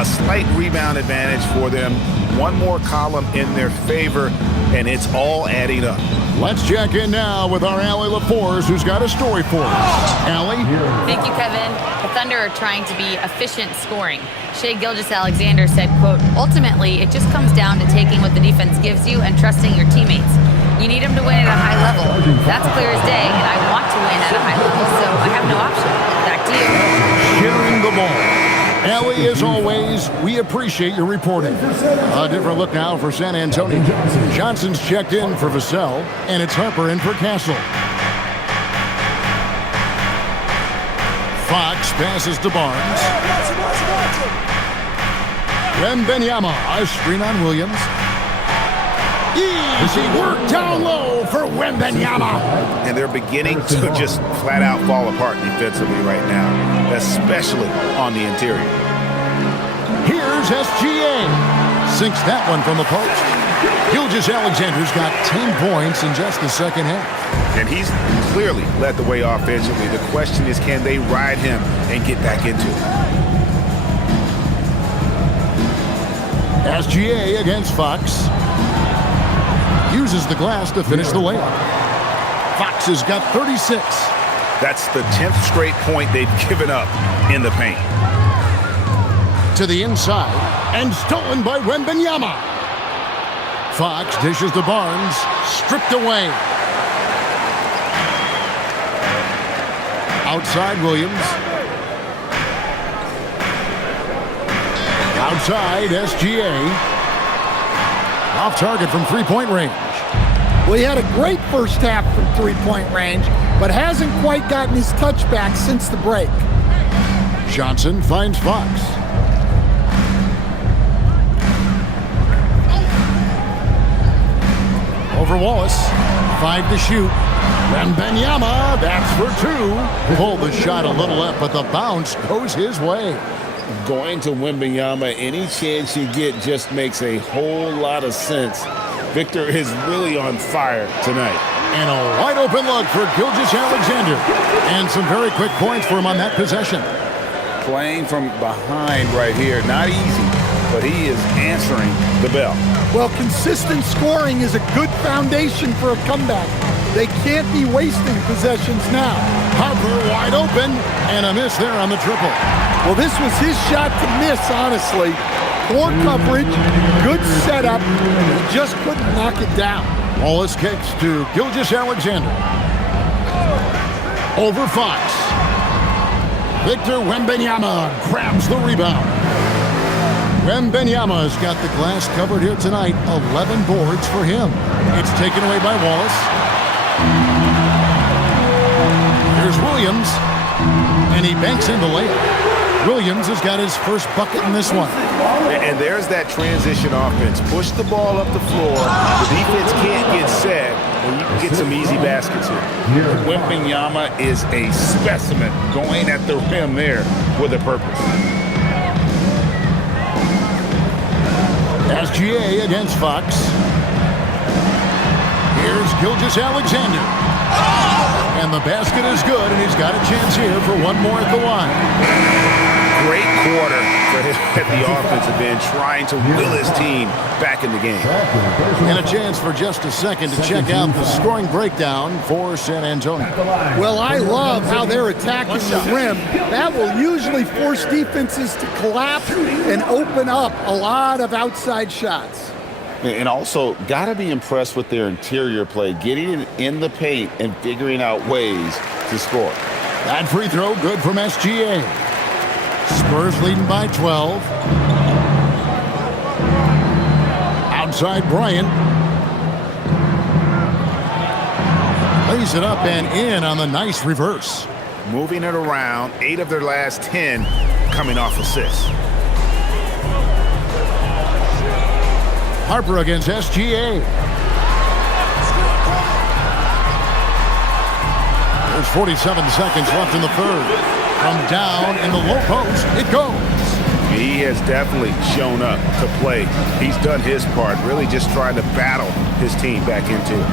A slight rebound advantage for them. One more column in their favor, and it's all adding up. Let's check in now with our Allie LaForce, who's got a story for us. Allie? Thank you, Kevin. The Thunder are trying to be efficient scoring. Shai Gilgeous-Alexander said, quote, ultimately, it just comes down to taking what the defense gives you and trusting your teammates. You need them to win at a high level. That's clear as day, and I want to win at a high level, so I have no option. Back to you. Sharing the ball. Allie, as always, we appreciate your reporting. A different look now for San Antonio. Johnson's checked in for Vassell, and it's Harper in for Castle. Fox passes to Barnes. Wembanyama, a screen on Williams. Easy work down low for Wembanyama. And they're beginning to just flat out fall apart defensively right now, especially on the interior. Here's SGA. Sinks that one from the post. Gilgeous-Alexander's got 10 points in just the second half. And he's clearly led the way offensively. The question is, can they ride him and get back into it? SGA against Fox. Uses the glass to finish the layup. Fox has got 36. That's the 10th straight point they've given up in the paint. To the inside, and stolen by Wembanyama. Fox dishes to Barnes, stripped away. Outside Williams. Outside, SGA. Off target from three-point range. Well, he had a great first half from three-point range, but hasn't quite gotten his touch back since the break. Johnson finds Fox. Over Wallace. 5 to shoot. Wembanyama, that's for 2. Pulled the shot a little up, but the bounce goes his way. Going to Wembanyama any chance you get just makes a whole lot of sense. Victor is really on fire tonight. And a wide open look for Gilgeous-Alexander. And some very quick points for him on that possession. Playing from behind right here, not easy, but he is answering the bell. Well, consistent scoring is a good foundation for a comeback. They can't be wasting possessions now. Harper wide open, and a miss there on the triple. Well, this was his shot to miss, honestly. Poor coverage, good setup, he just couldn't knock it down. Wallace kicks to Gilgeous-Alexander. Over Fox. Victor Wembanyama grabs the rebound. Wembanyama's got the glass covered here tonight. 11 boards for him. It's taken away by Wallace. Here's Williams, and he banks in the layup. Williams has got his first bucket in this one. And there's that transition offense. Push the ball up the floor. The defense can't get set, and you can get some easy baskets here. Wembanyama is a specimen going at the rim there with a purpose. SGA against Fox. Here's Gilgeous-Alexander. And the basket is good, and he's got a chance here for one more at the line. Great quarter for him at the offensive end, trying to will his team back in the game. And a chance for just a second to check out the scoring breakdown for San Antonio. Well, I love how they're attacking the rim. That will usually force defenses to collapse and open up a lot of outside shots. And also, got to be impressed with their interior play, getting it in the paint and figuring out ways to score. That free throw good from SGA. Spurs leading by 12. Outside Bryant. Lays it up and in on the nice reverse. Moving it around, 8 of their last 10 coming off assists. Harper against SGA. There's 47 seconds left in the third. From down in the low post, it goes. He has definitely shown up to play. He's done his part, really just trying to battle his team back into it.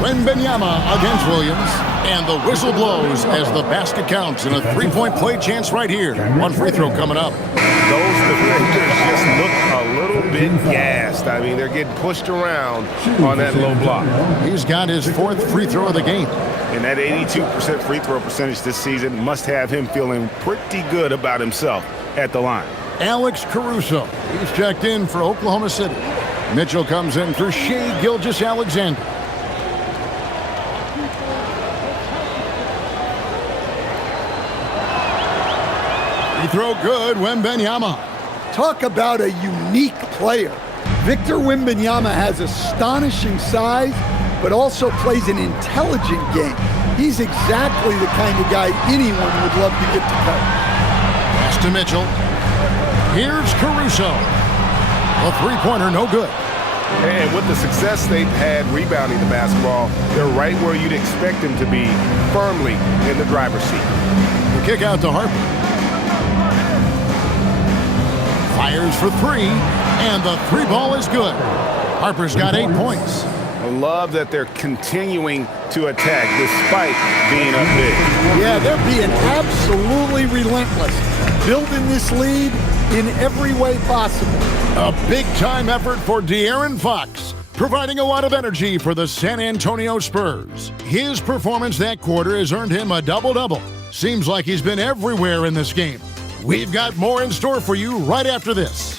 Wembanyama against Williams, and the whistle blows as the basket counts, and a three-point play chance right here. One free throw coming up. Those defenders just look a little bit gassed. I mean, they're getting pushed around on that low block. He's got his 4th free throw of the game. And that 82% free throw percentage this season must have him feeling pretty good about himself at the line. Alex Caruso, he's checked in for Oklahoma City. Mitchell comes in for Shai Gilgeous-Alexander. Free throw good, Wembanyama. Talk about a unique player. Victor Wembanyama has astonishing size, but also plays an intelligent game. He's exactly the kind of guy anyone would love to get to coach. Pass to Mitchell. Here's Caruso. A three-pointer, no good. And with the success they've had rebounding the basketball, they're right where you'd expect them to be, firmly in the driver's seat. The kick out to Harper. Fires for 3, and the 3 ball is good. Harper's got 8 points. I love that they're continuing to attack despite being up big. Yeah, they're being absolutely relentless, building this lead in every way possible. A big-time effort for De'Aaron Fox, providing a lot of energy for the San Antonio Spurs. His performance that quarter has earned him a double-double. Seems like he's been everywhere in this game. We've got more in store for you right after this.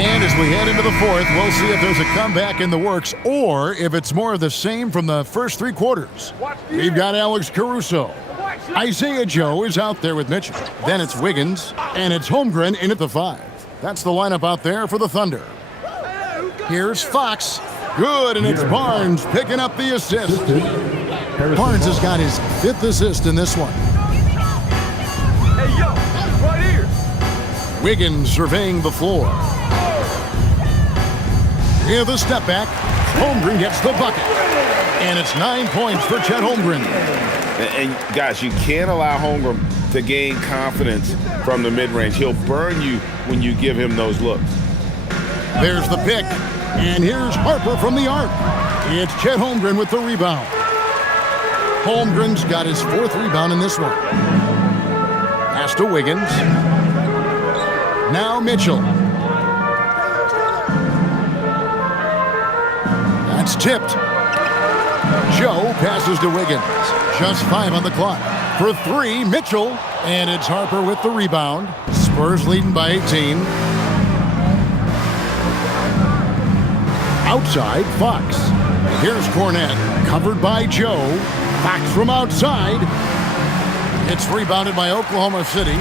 And as we head into the fourth, we'll see if there's a comeback in the works or if it's more of the same from the first three quarters. We've got Alex Caruso. Isaiah Joe is out there with Mitchell. Then it's Wiggins, and it's Holmgren in at the 5. That's the lineup out there for the Thunder. Here's Fox. Good, and it's Barnes picking up the assist. Barnes has got his 5th assist in this one. Hey, yo, right here. Wiggins surveying the floor. Here the step back. Holmgren gets the bucket. And it's 9 points for Chet Holmgren. And guys, you can't allow Holmgren to gain confidence from the mid-range. He'll burn you when you give him those looks. There's the pick. And here's Harper from the arc. It's Chet Holmgren with the rebound. Holmgren's got his 4th rebound in this one. Pass to Wiggins. Now Mitchell. That's tipped. Joe passes to Wiggins. Just 5 on the clock. For 3, Mitchell. And it's Harper with the rebound. Spurs leading by 18. Outside, Fox. Here's Cornette. Covered by Joe. Fox from outside. It's rebounded by Oklahoma City.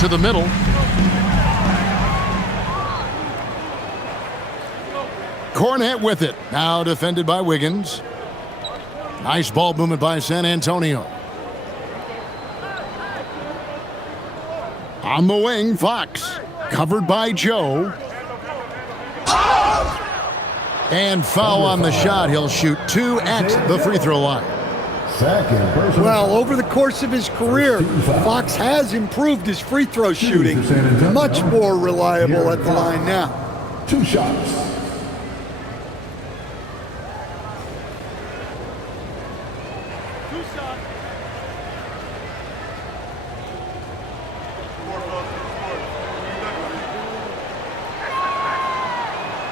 To the middle. Cornette with it. Now defended by Wiggins. Nice ball movement by San Antonio. On the wing, Fox. Covered by Joe. And foul on the shot. He'll shoot 2 at the free throw line. Well, over the course of his career, Fox has improved his free throw shooting. Much more reliable at the line now. 2 shots.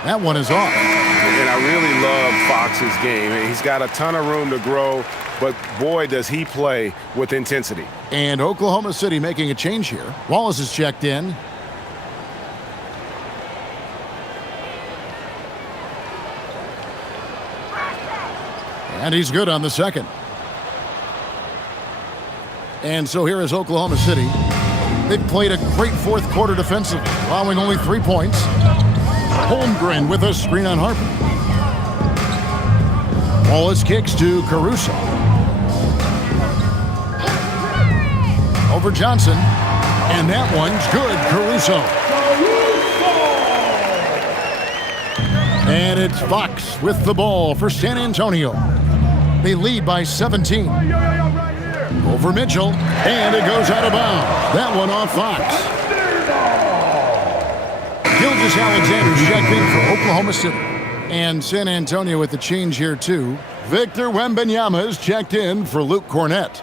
That one is off. And I really love Fox's game. He's got a ton of room to grow, but boy, does he play with intensity. And Oklahoma City making a change here. Wallace is checked in. And he's good on the second. And so here is Oklahoma City. They've played a great fourth quarter defensively, allowing only 3 points. Holmgren with a screen on Harper. Wallace kicks to Caruso. Over Johnson. And that one's good, Caruso. And it's Fox with the ball for San Antonio. They lead by 17. Over Mitchell. And it goes out of bounds. That one off Fox. Gilgeous-Alexander checked in for Oklahoma City. And San Antonio with the change here, too. Victor Wembanyama is checked in for Luke Cornette.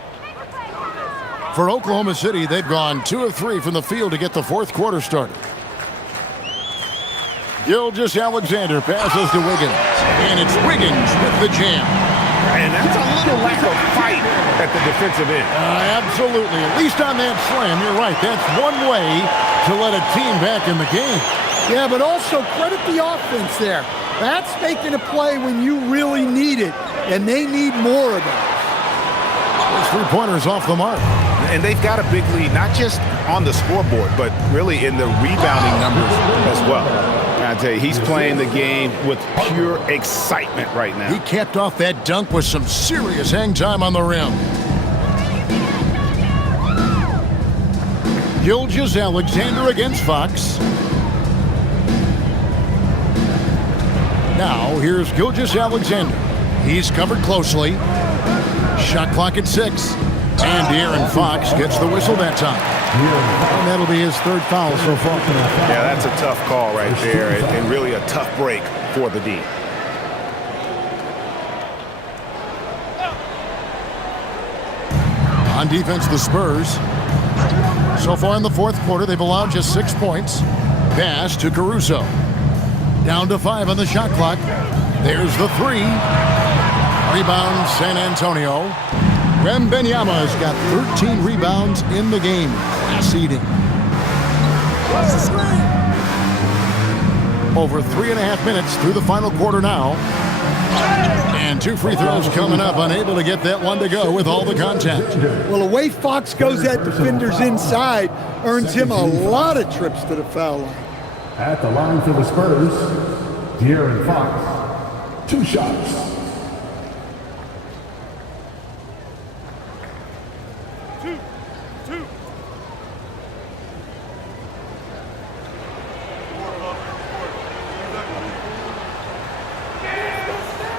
For Oklahoma City, they've gone 2 of 3 from the field to get the fourth quarter started. Gilgeous-Alexander passes to Wiggins. And it's Wiggins with the jam. And that's a little lack of fight at the defensive end. Absolutely. At least on that slam, you're right. That's one way to let a team back in the game. Yeah, but also credit the offense there. That's making a play when you really need it, and they need more of it. Those 3-pointers off the mark. And they've got a big lead, not just on the scoreboard, but really in the rebounding numbers as well. I tell you, he's playing the game with pure excitement right now. He capped off that dunk with some serious hang time on the rim. Gilgeous-Alexander against Fox. Now, here's Gilgeous-Alexander. He's covered closely. Shot clock at 6. And De'Aaron Fox gets the whistle that time. And that'll be his 3rd foul so far. Yeah, that's a tough call right there, and really a tough break for the D. On defense, the Spurs. So far in the fourth quarter, they've allowed just 6 points. Pass to Caruso. Down to 5 on the shot clock. There's the 3. Rebound, San Antonio. Wembanyama's got 13 rebounds in the game. Class eating. Over 3.5 minutes through the final quarter now. And 2 free throws coming up. Unable to get that one to go with all the contact. Well, the way Fox goes at defenders inside earns him a lot of trips to the foul line. At the line for the Spurs, De'Aaron Fox. 2 shots.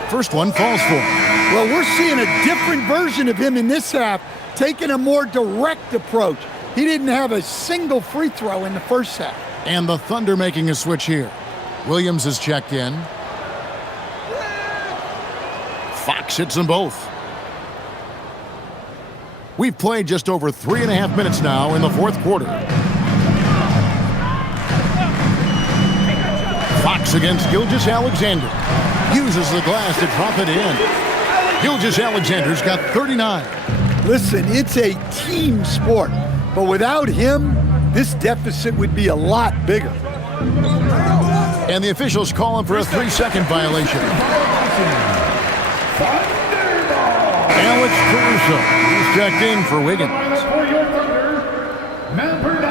First one falls for him. Well, we're seeing a different version of him in this half, taking a more direct approach. He didn't have a single free throw in the first half. And the Thunder making a switch here. Williams is checked in. Fox hits them both. We've played just over 3.5 minutes now in the fourth quarter. Fox against Gilgeous-Alexander. Uses the glass to drop it in. Gilgeous-Alexander's got 39. Listen, it's a team sport, but without him, this deficit would be a lot bigger. And the officials calling for a 3-second violation. Alex Caruso is checked in for Wiggins. Number 9,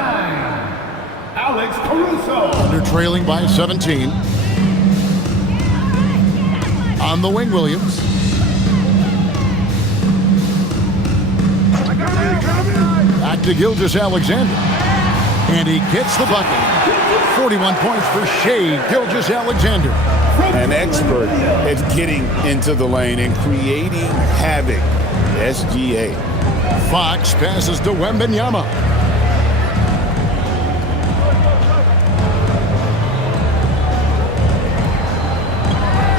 Alex Caruso. Thunder trailing by 17. On the wing, Williams. Back to Gilgeous-Alexander. And he gets the bucket. 41 points for Shai Gilgeous-Alexander. An expert at getting into the lane and creating havoc. SGA. Fox passes to Wembanyama.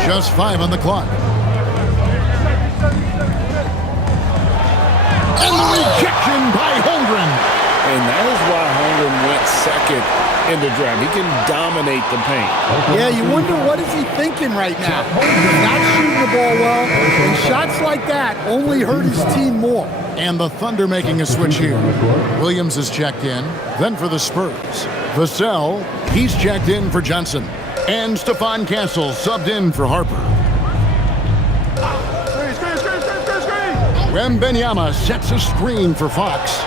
Just 5 on the clock. And the rejection by Holmgren. And that is why Holmgren went second in the draft. He can dominate the paint. Yeah, you wonder what is he thinking right now. He's not shooting the ball well, and shots like that only hurt his team more. And the Thunder making a switch here. Williams is checked in. Then for the Spurs. Vassell, he's checked in for Johnson. And Stephon Castle subbed in for Harper. Wembanyama sets a screen for Fox.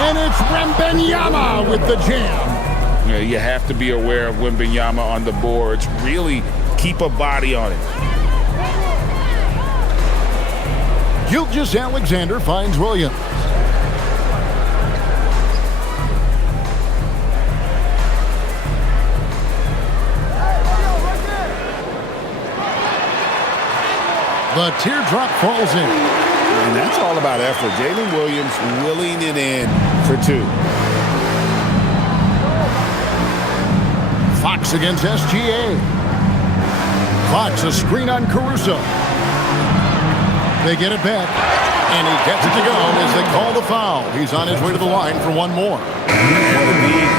And it's Wembanyama with the jam. You know, you have to be aware of Wembanyama on the boards. Really keep a body on it. Gilgeous-Alexander finds Williams. The teardrop falls in. And that's all about effort. Jalen Williams willing it in for 2. Fox against SGA. Fox a screen on Caruso. They get it back. And he gets it to go as they call the foul. He's on his way to the line for one more.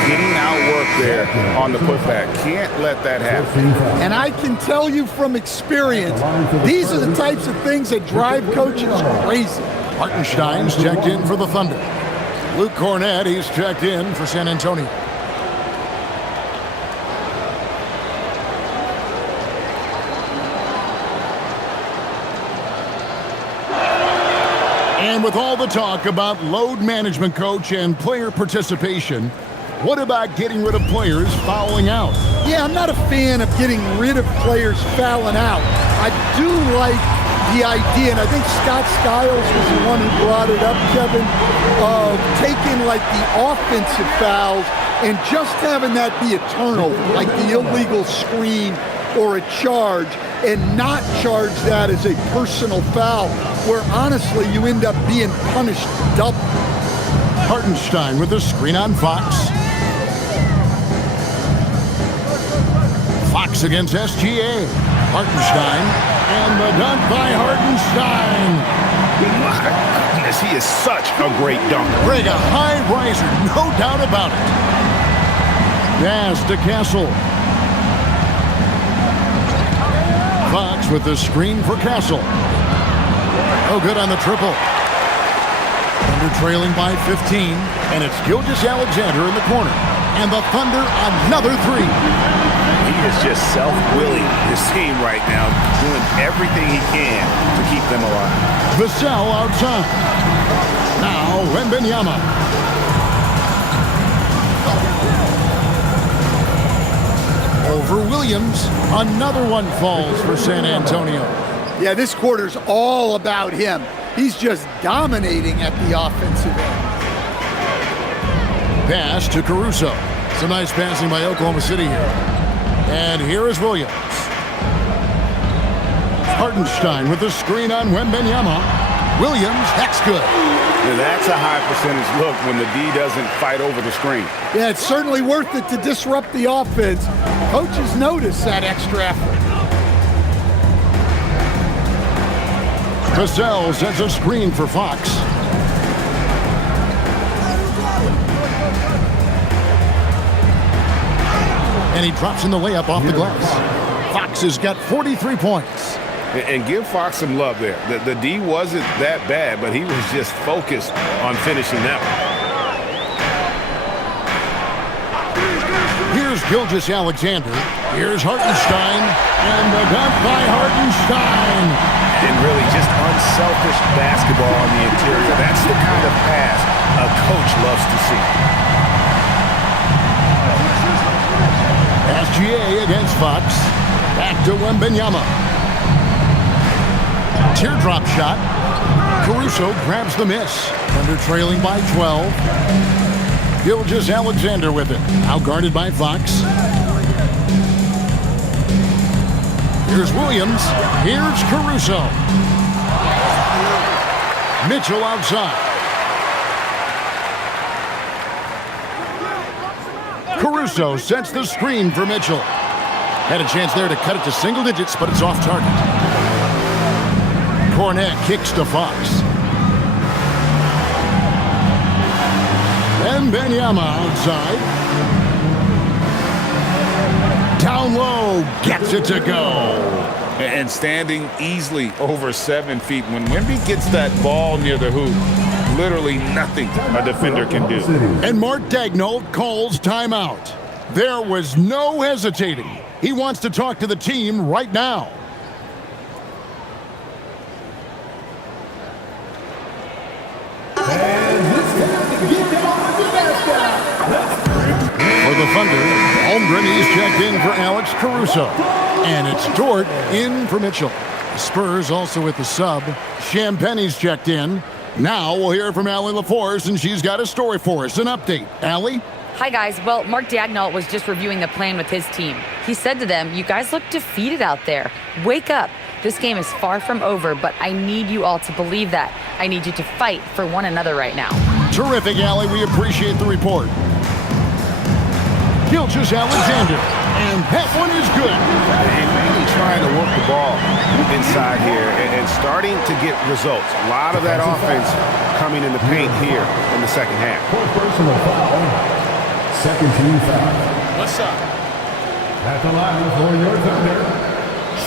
Getting outworked there on the putback. Can't let that happen. And I can tell you from experience, these are the types of things that drive coaches crazy. Hartenstein's checked in for the Thunder. Luke Cornett, he's checked in for San Antonio. And with all the talk about load management, coach, and player participation, what about getting rid of players fouling out? Yeah, I'm not a fan of getting rid of players fouling out. I do like the idea, and I think Scott Skiles was the one who brought it up, Kevin, of taking like the offensive fouls and just having that be a turnover, like the illegal screen or a charge, and not charge that as a personal foul, where honestly you end up being punished double. Hartenstein with a screen on Fox. Fox against SGA. Hartenstein, and the dunk by Hartenstein. My goodness, he is such a great dunker. Greg, a high riser, no doubt about it. Pass to Castle. Fox with the screen for Castle. Oh, good on the triple. Thunder trailing by 15, and it's Gilgeous-Alexander in the corner. And the Thunder another three. He is just self-willing this team right now, doing everything he can to keep them alive. Vassell outside. Now Wembanyama. Over Williams. Another one falls for San Antonio. Yeah, this quarter's all about him. He's just dominating at the offensive end. Pass to Caruso. Some nice passing by Oklahoma City here. And here is Williams. Hartenstein with the screen on Wembanyama. Williams, that's good. Now that's a high percentage look when the D doesn't fight over the screen. Yeah, it's certainly worth it to disrupt the offense. Coaches notice that extra effort. Vassell sets a screen for Fox. And he drops in the layup off the glass. Fox has got 43 points. And give Fox some love there. The D wasn't that bad, but he was just focused on finishing that one. Here's Gilgeous-Alexander. Here's Hartenstein. And the dunk by Hartenstein. And really just unselfish basketball on the interior. That's the kind of pass a coach loves to see. SGA against Fox. Back to Wembanyama. Teardrop shot. Caruso grabs the miss. Under trailing by 12. Gilgeous-Alexander with it. Now guarded by Fox. Here's Williams. Here's Caruso. Mitchell outside. Caruso sets the screen for Mitchell. Had a chance there to cut it to single digits, but it's off target. Cornet kicks to Fox. Wembanyama outside. Down low, gets it to go. And standing easily over 7 feet. When Wemby gets that ball near the hoop, literally nothing a defender can do. And Mark Daigneault calls timeout. There was no hesitating. He wants to talk to the team right now. For the Thunder, Holmgren is checked in for Alex Caruso. And it's Dort in for Mitchell. The Spurs also with the sub. Champagne's checked in. Now we'll hear from Allie LaForce, and she's got a story for us. An update. Allie? Hi, guys. Well, Mark Daigneault was just reviewing the plan with his team. He said to them, you guys look defeated out there. Wake up. This game is far from over, but I need you all to believe that. I need you to fight for one another right now. Terrific, Allie. We appreciate the report. Gilgeous-Alexander. And that one is good. And really trying to work the ball inside here and starting to get results. A lot of that offense coming in the paint here in the second half. Personal foul. Second team foul. What's up? At the line for your Thunder,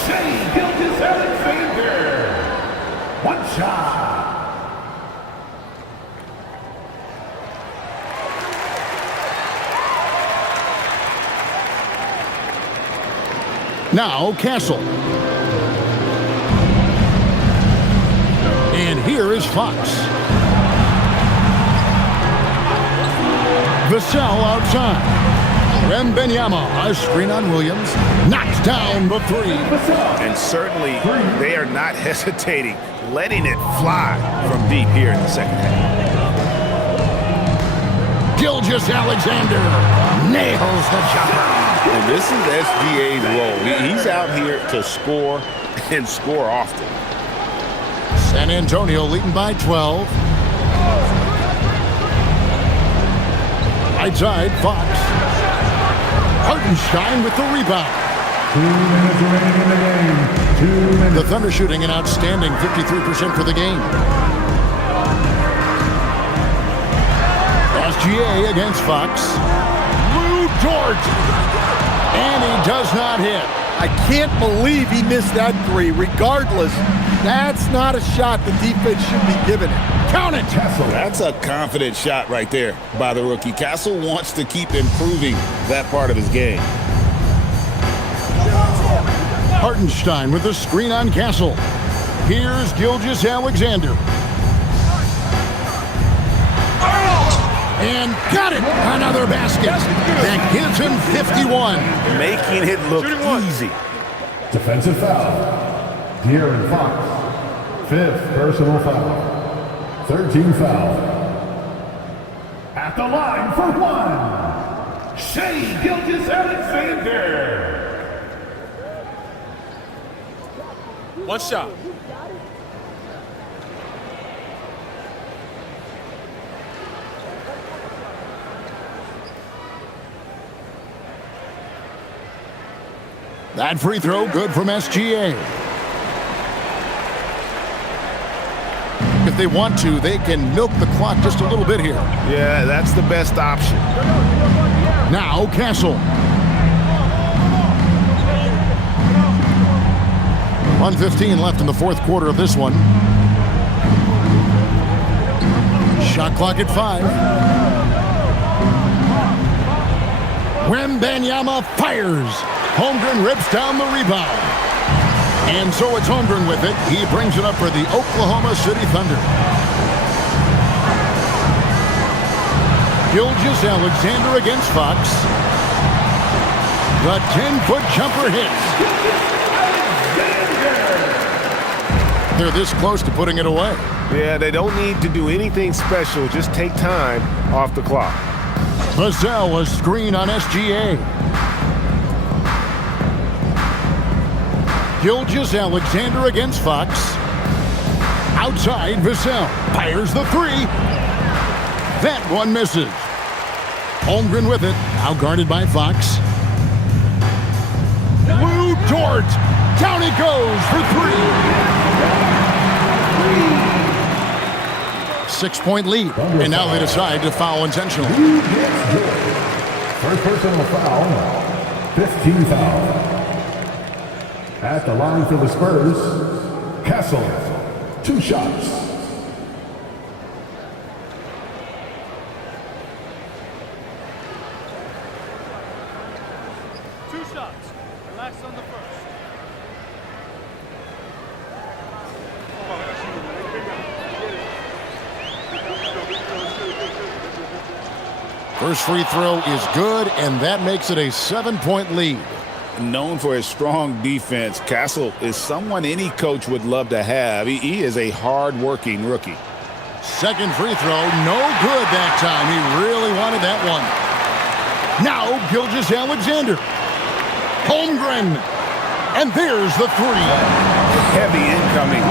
Shai Gilgeous-Alexander. One shot. Now Castle. And here is Fox. Vassell outside. Wembanyama, a screen on Williams. Knocks down the three. And certainly they are not hesitating, letting it fly from deep here in the second half. Gilgeous-Alexander nails the jumper. And this is SGA's role. He's out here to score and score often. San Antonio leading by 12. Right side, Fox. Hartenstein with the rebound. 2 minutes remaining in the game. 2 minutes. The Thunder shooting an outstanding 53% for the game. SGA against Fox. Lou Dort. And he does not hit. I can't believe he missed that three. Regardless, That's not a shot the defense should be giving it. Count it. That's a confident shot right there by the rookie. Castle wants to keep improving that part of his game. Hartenstein with the screen on Castle. Here's Gilgeous-Alexander. And got it! Another basket. That gives him 51. Making it look easy. Defensive foul. De'Aaron Fox. 5th personal foul. 13 foul. At the line for 1. Shai Gilgeous-Alexander. One shot. That free throw good from SGA. If they want to, they can milk the clock just a little bit here. Yeah, that's the best option. Now Castle. 1:15 left in the fourth quarter of this one. Shot clock at 5. Wembanyama fires. Holmgren rips down the rebound. And so it's Holmgren with it. He brings it up for the Oklahoma City Thunder. Gilgeous-Alexander against Fox. The 10-foot jumper hits. They're this close to putting it away. Yeah, they don't need to do anything special. Just take time off the clock. Vassell, a screen on SGA. Gilgeous-Alexander against Fox. Outside, Vassell fires the 3. That one misses. Holmgren with it, now guarded by Fox. Lou Dort, down he goes for 3. 6-point lead, and now they decide to foul intentionally. First personal foul, 15 foul. At the line for the Spurs, Castle, 2 shots. Relax on the first. First free throw is good, and that makes it a 7-point lead. Known for his strong defense, Castle is someone any coach would love to have. He is a hard-working rookie. Second free throw, no good that time. He really wanted that one. Now Gilgeous-Alexander. Holmgren. And there's the 3. Heavy incoming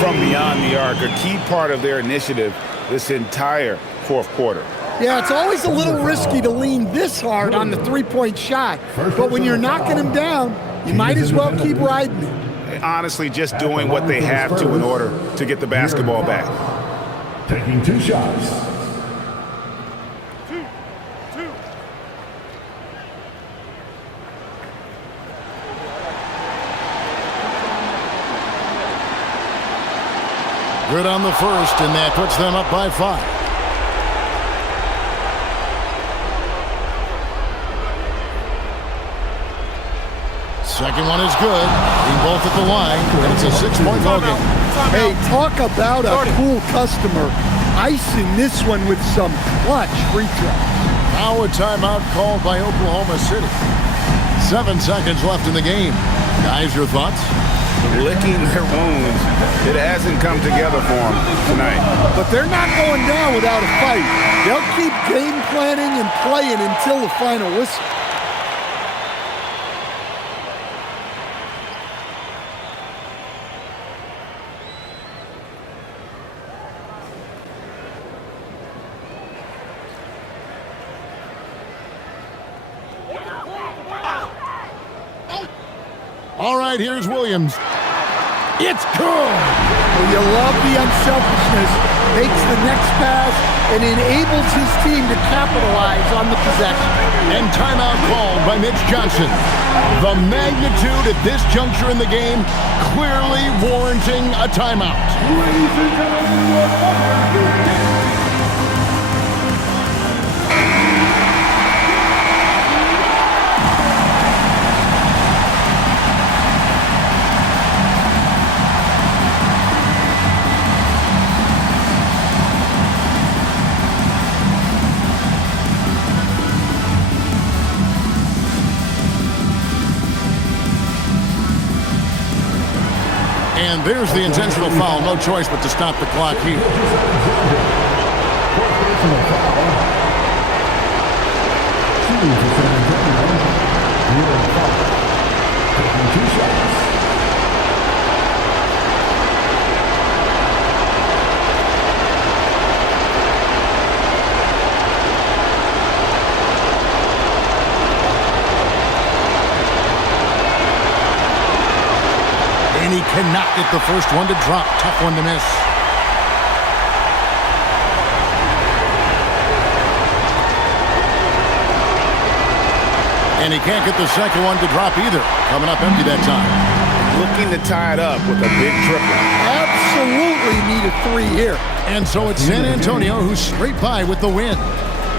from beyond the arc, a key part of their initiative this entire fourth quarter. Yeah, it's always a little risky to lean this hard on the 3-point shot. But when you're knocking him down, you might as well keep riding it. Honestly, just doing what they have to in order to get the basketball back. Taking 2 shots. Good on the first, and that puts them up by 5. Second one is good. Being both at the line, and it's a 6-point ball game. Hey, talk about a cool customer. Icing this one with some clutch free throws. Now a timeout called by Oklahoma City. 7 seconds left in the game. Guys, your thoughts? Licking their wounds. It hasn't come together for them tonight. But they're not going down without a fight. They'll keep game planning and playing until the final whistle. All right, here's Williams. It's good. Well, you love the unselfishness. Makes the next pass and enables his team to capitalize on the possession. And timeout called by Mitch Johnson. The magnitude at this juncture in the game clearly warranting a timeout. Ladies and gentlemen, your other And there's the intentional foul. No choice but to stop the clock here. And he cannot get the first one to drop. Tough one to miss. And he can't get the second one to drop either. Coming up empty that time. Looking to tie it up with a big triple. Absolutely need a 3 here. And so it's San Antonio who's straight by with the win.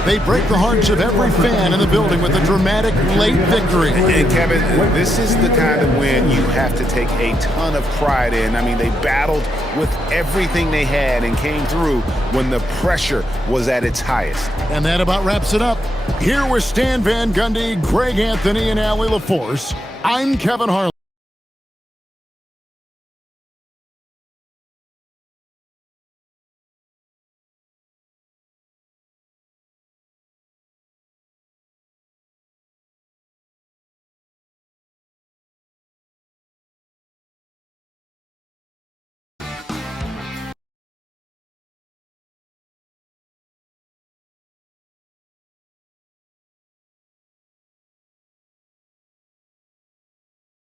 They break the hearts of every fan in the building with a dramatic late victory. And Kevin, this is the kind of win you have to take a ton of pride in. I mean, they battled with everything they had and came through when the pressure was at its highest. And that about wraps it up. Here with Stan Van Gundy, Greg Anthony, and Allie LaForce, I'm Kevin Harlan.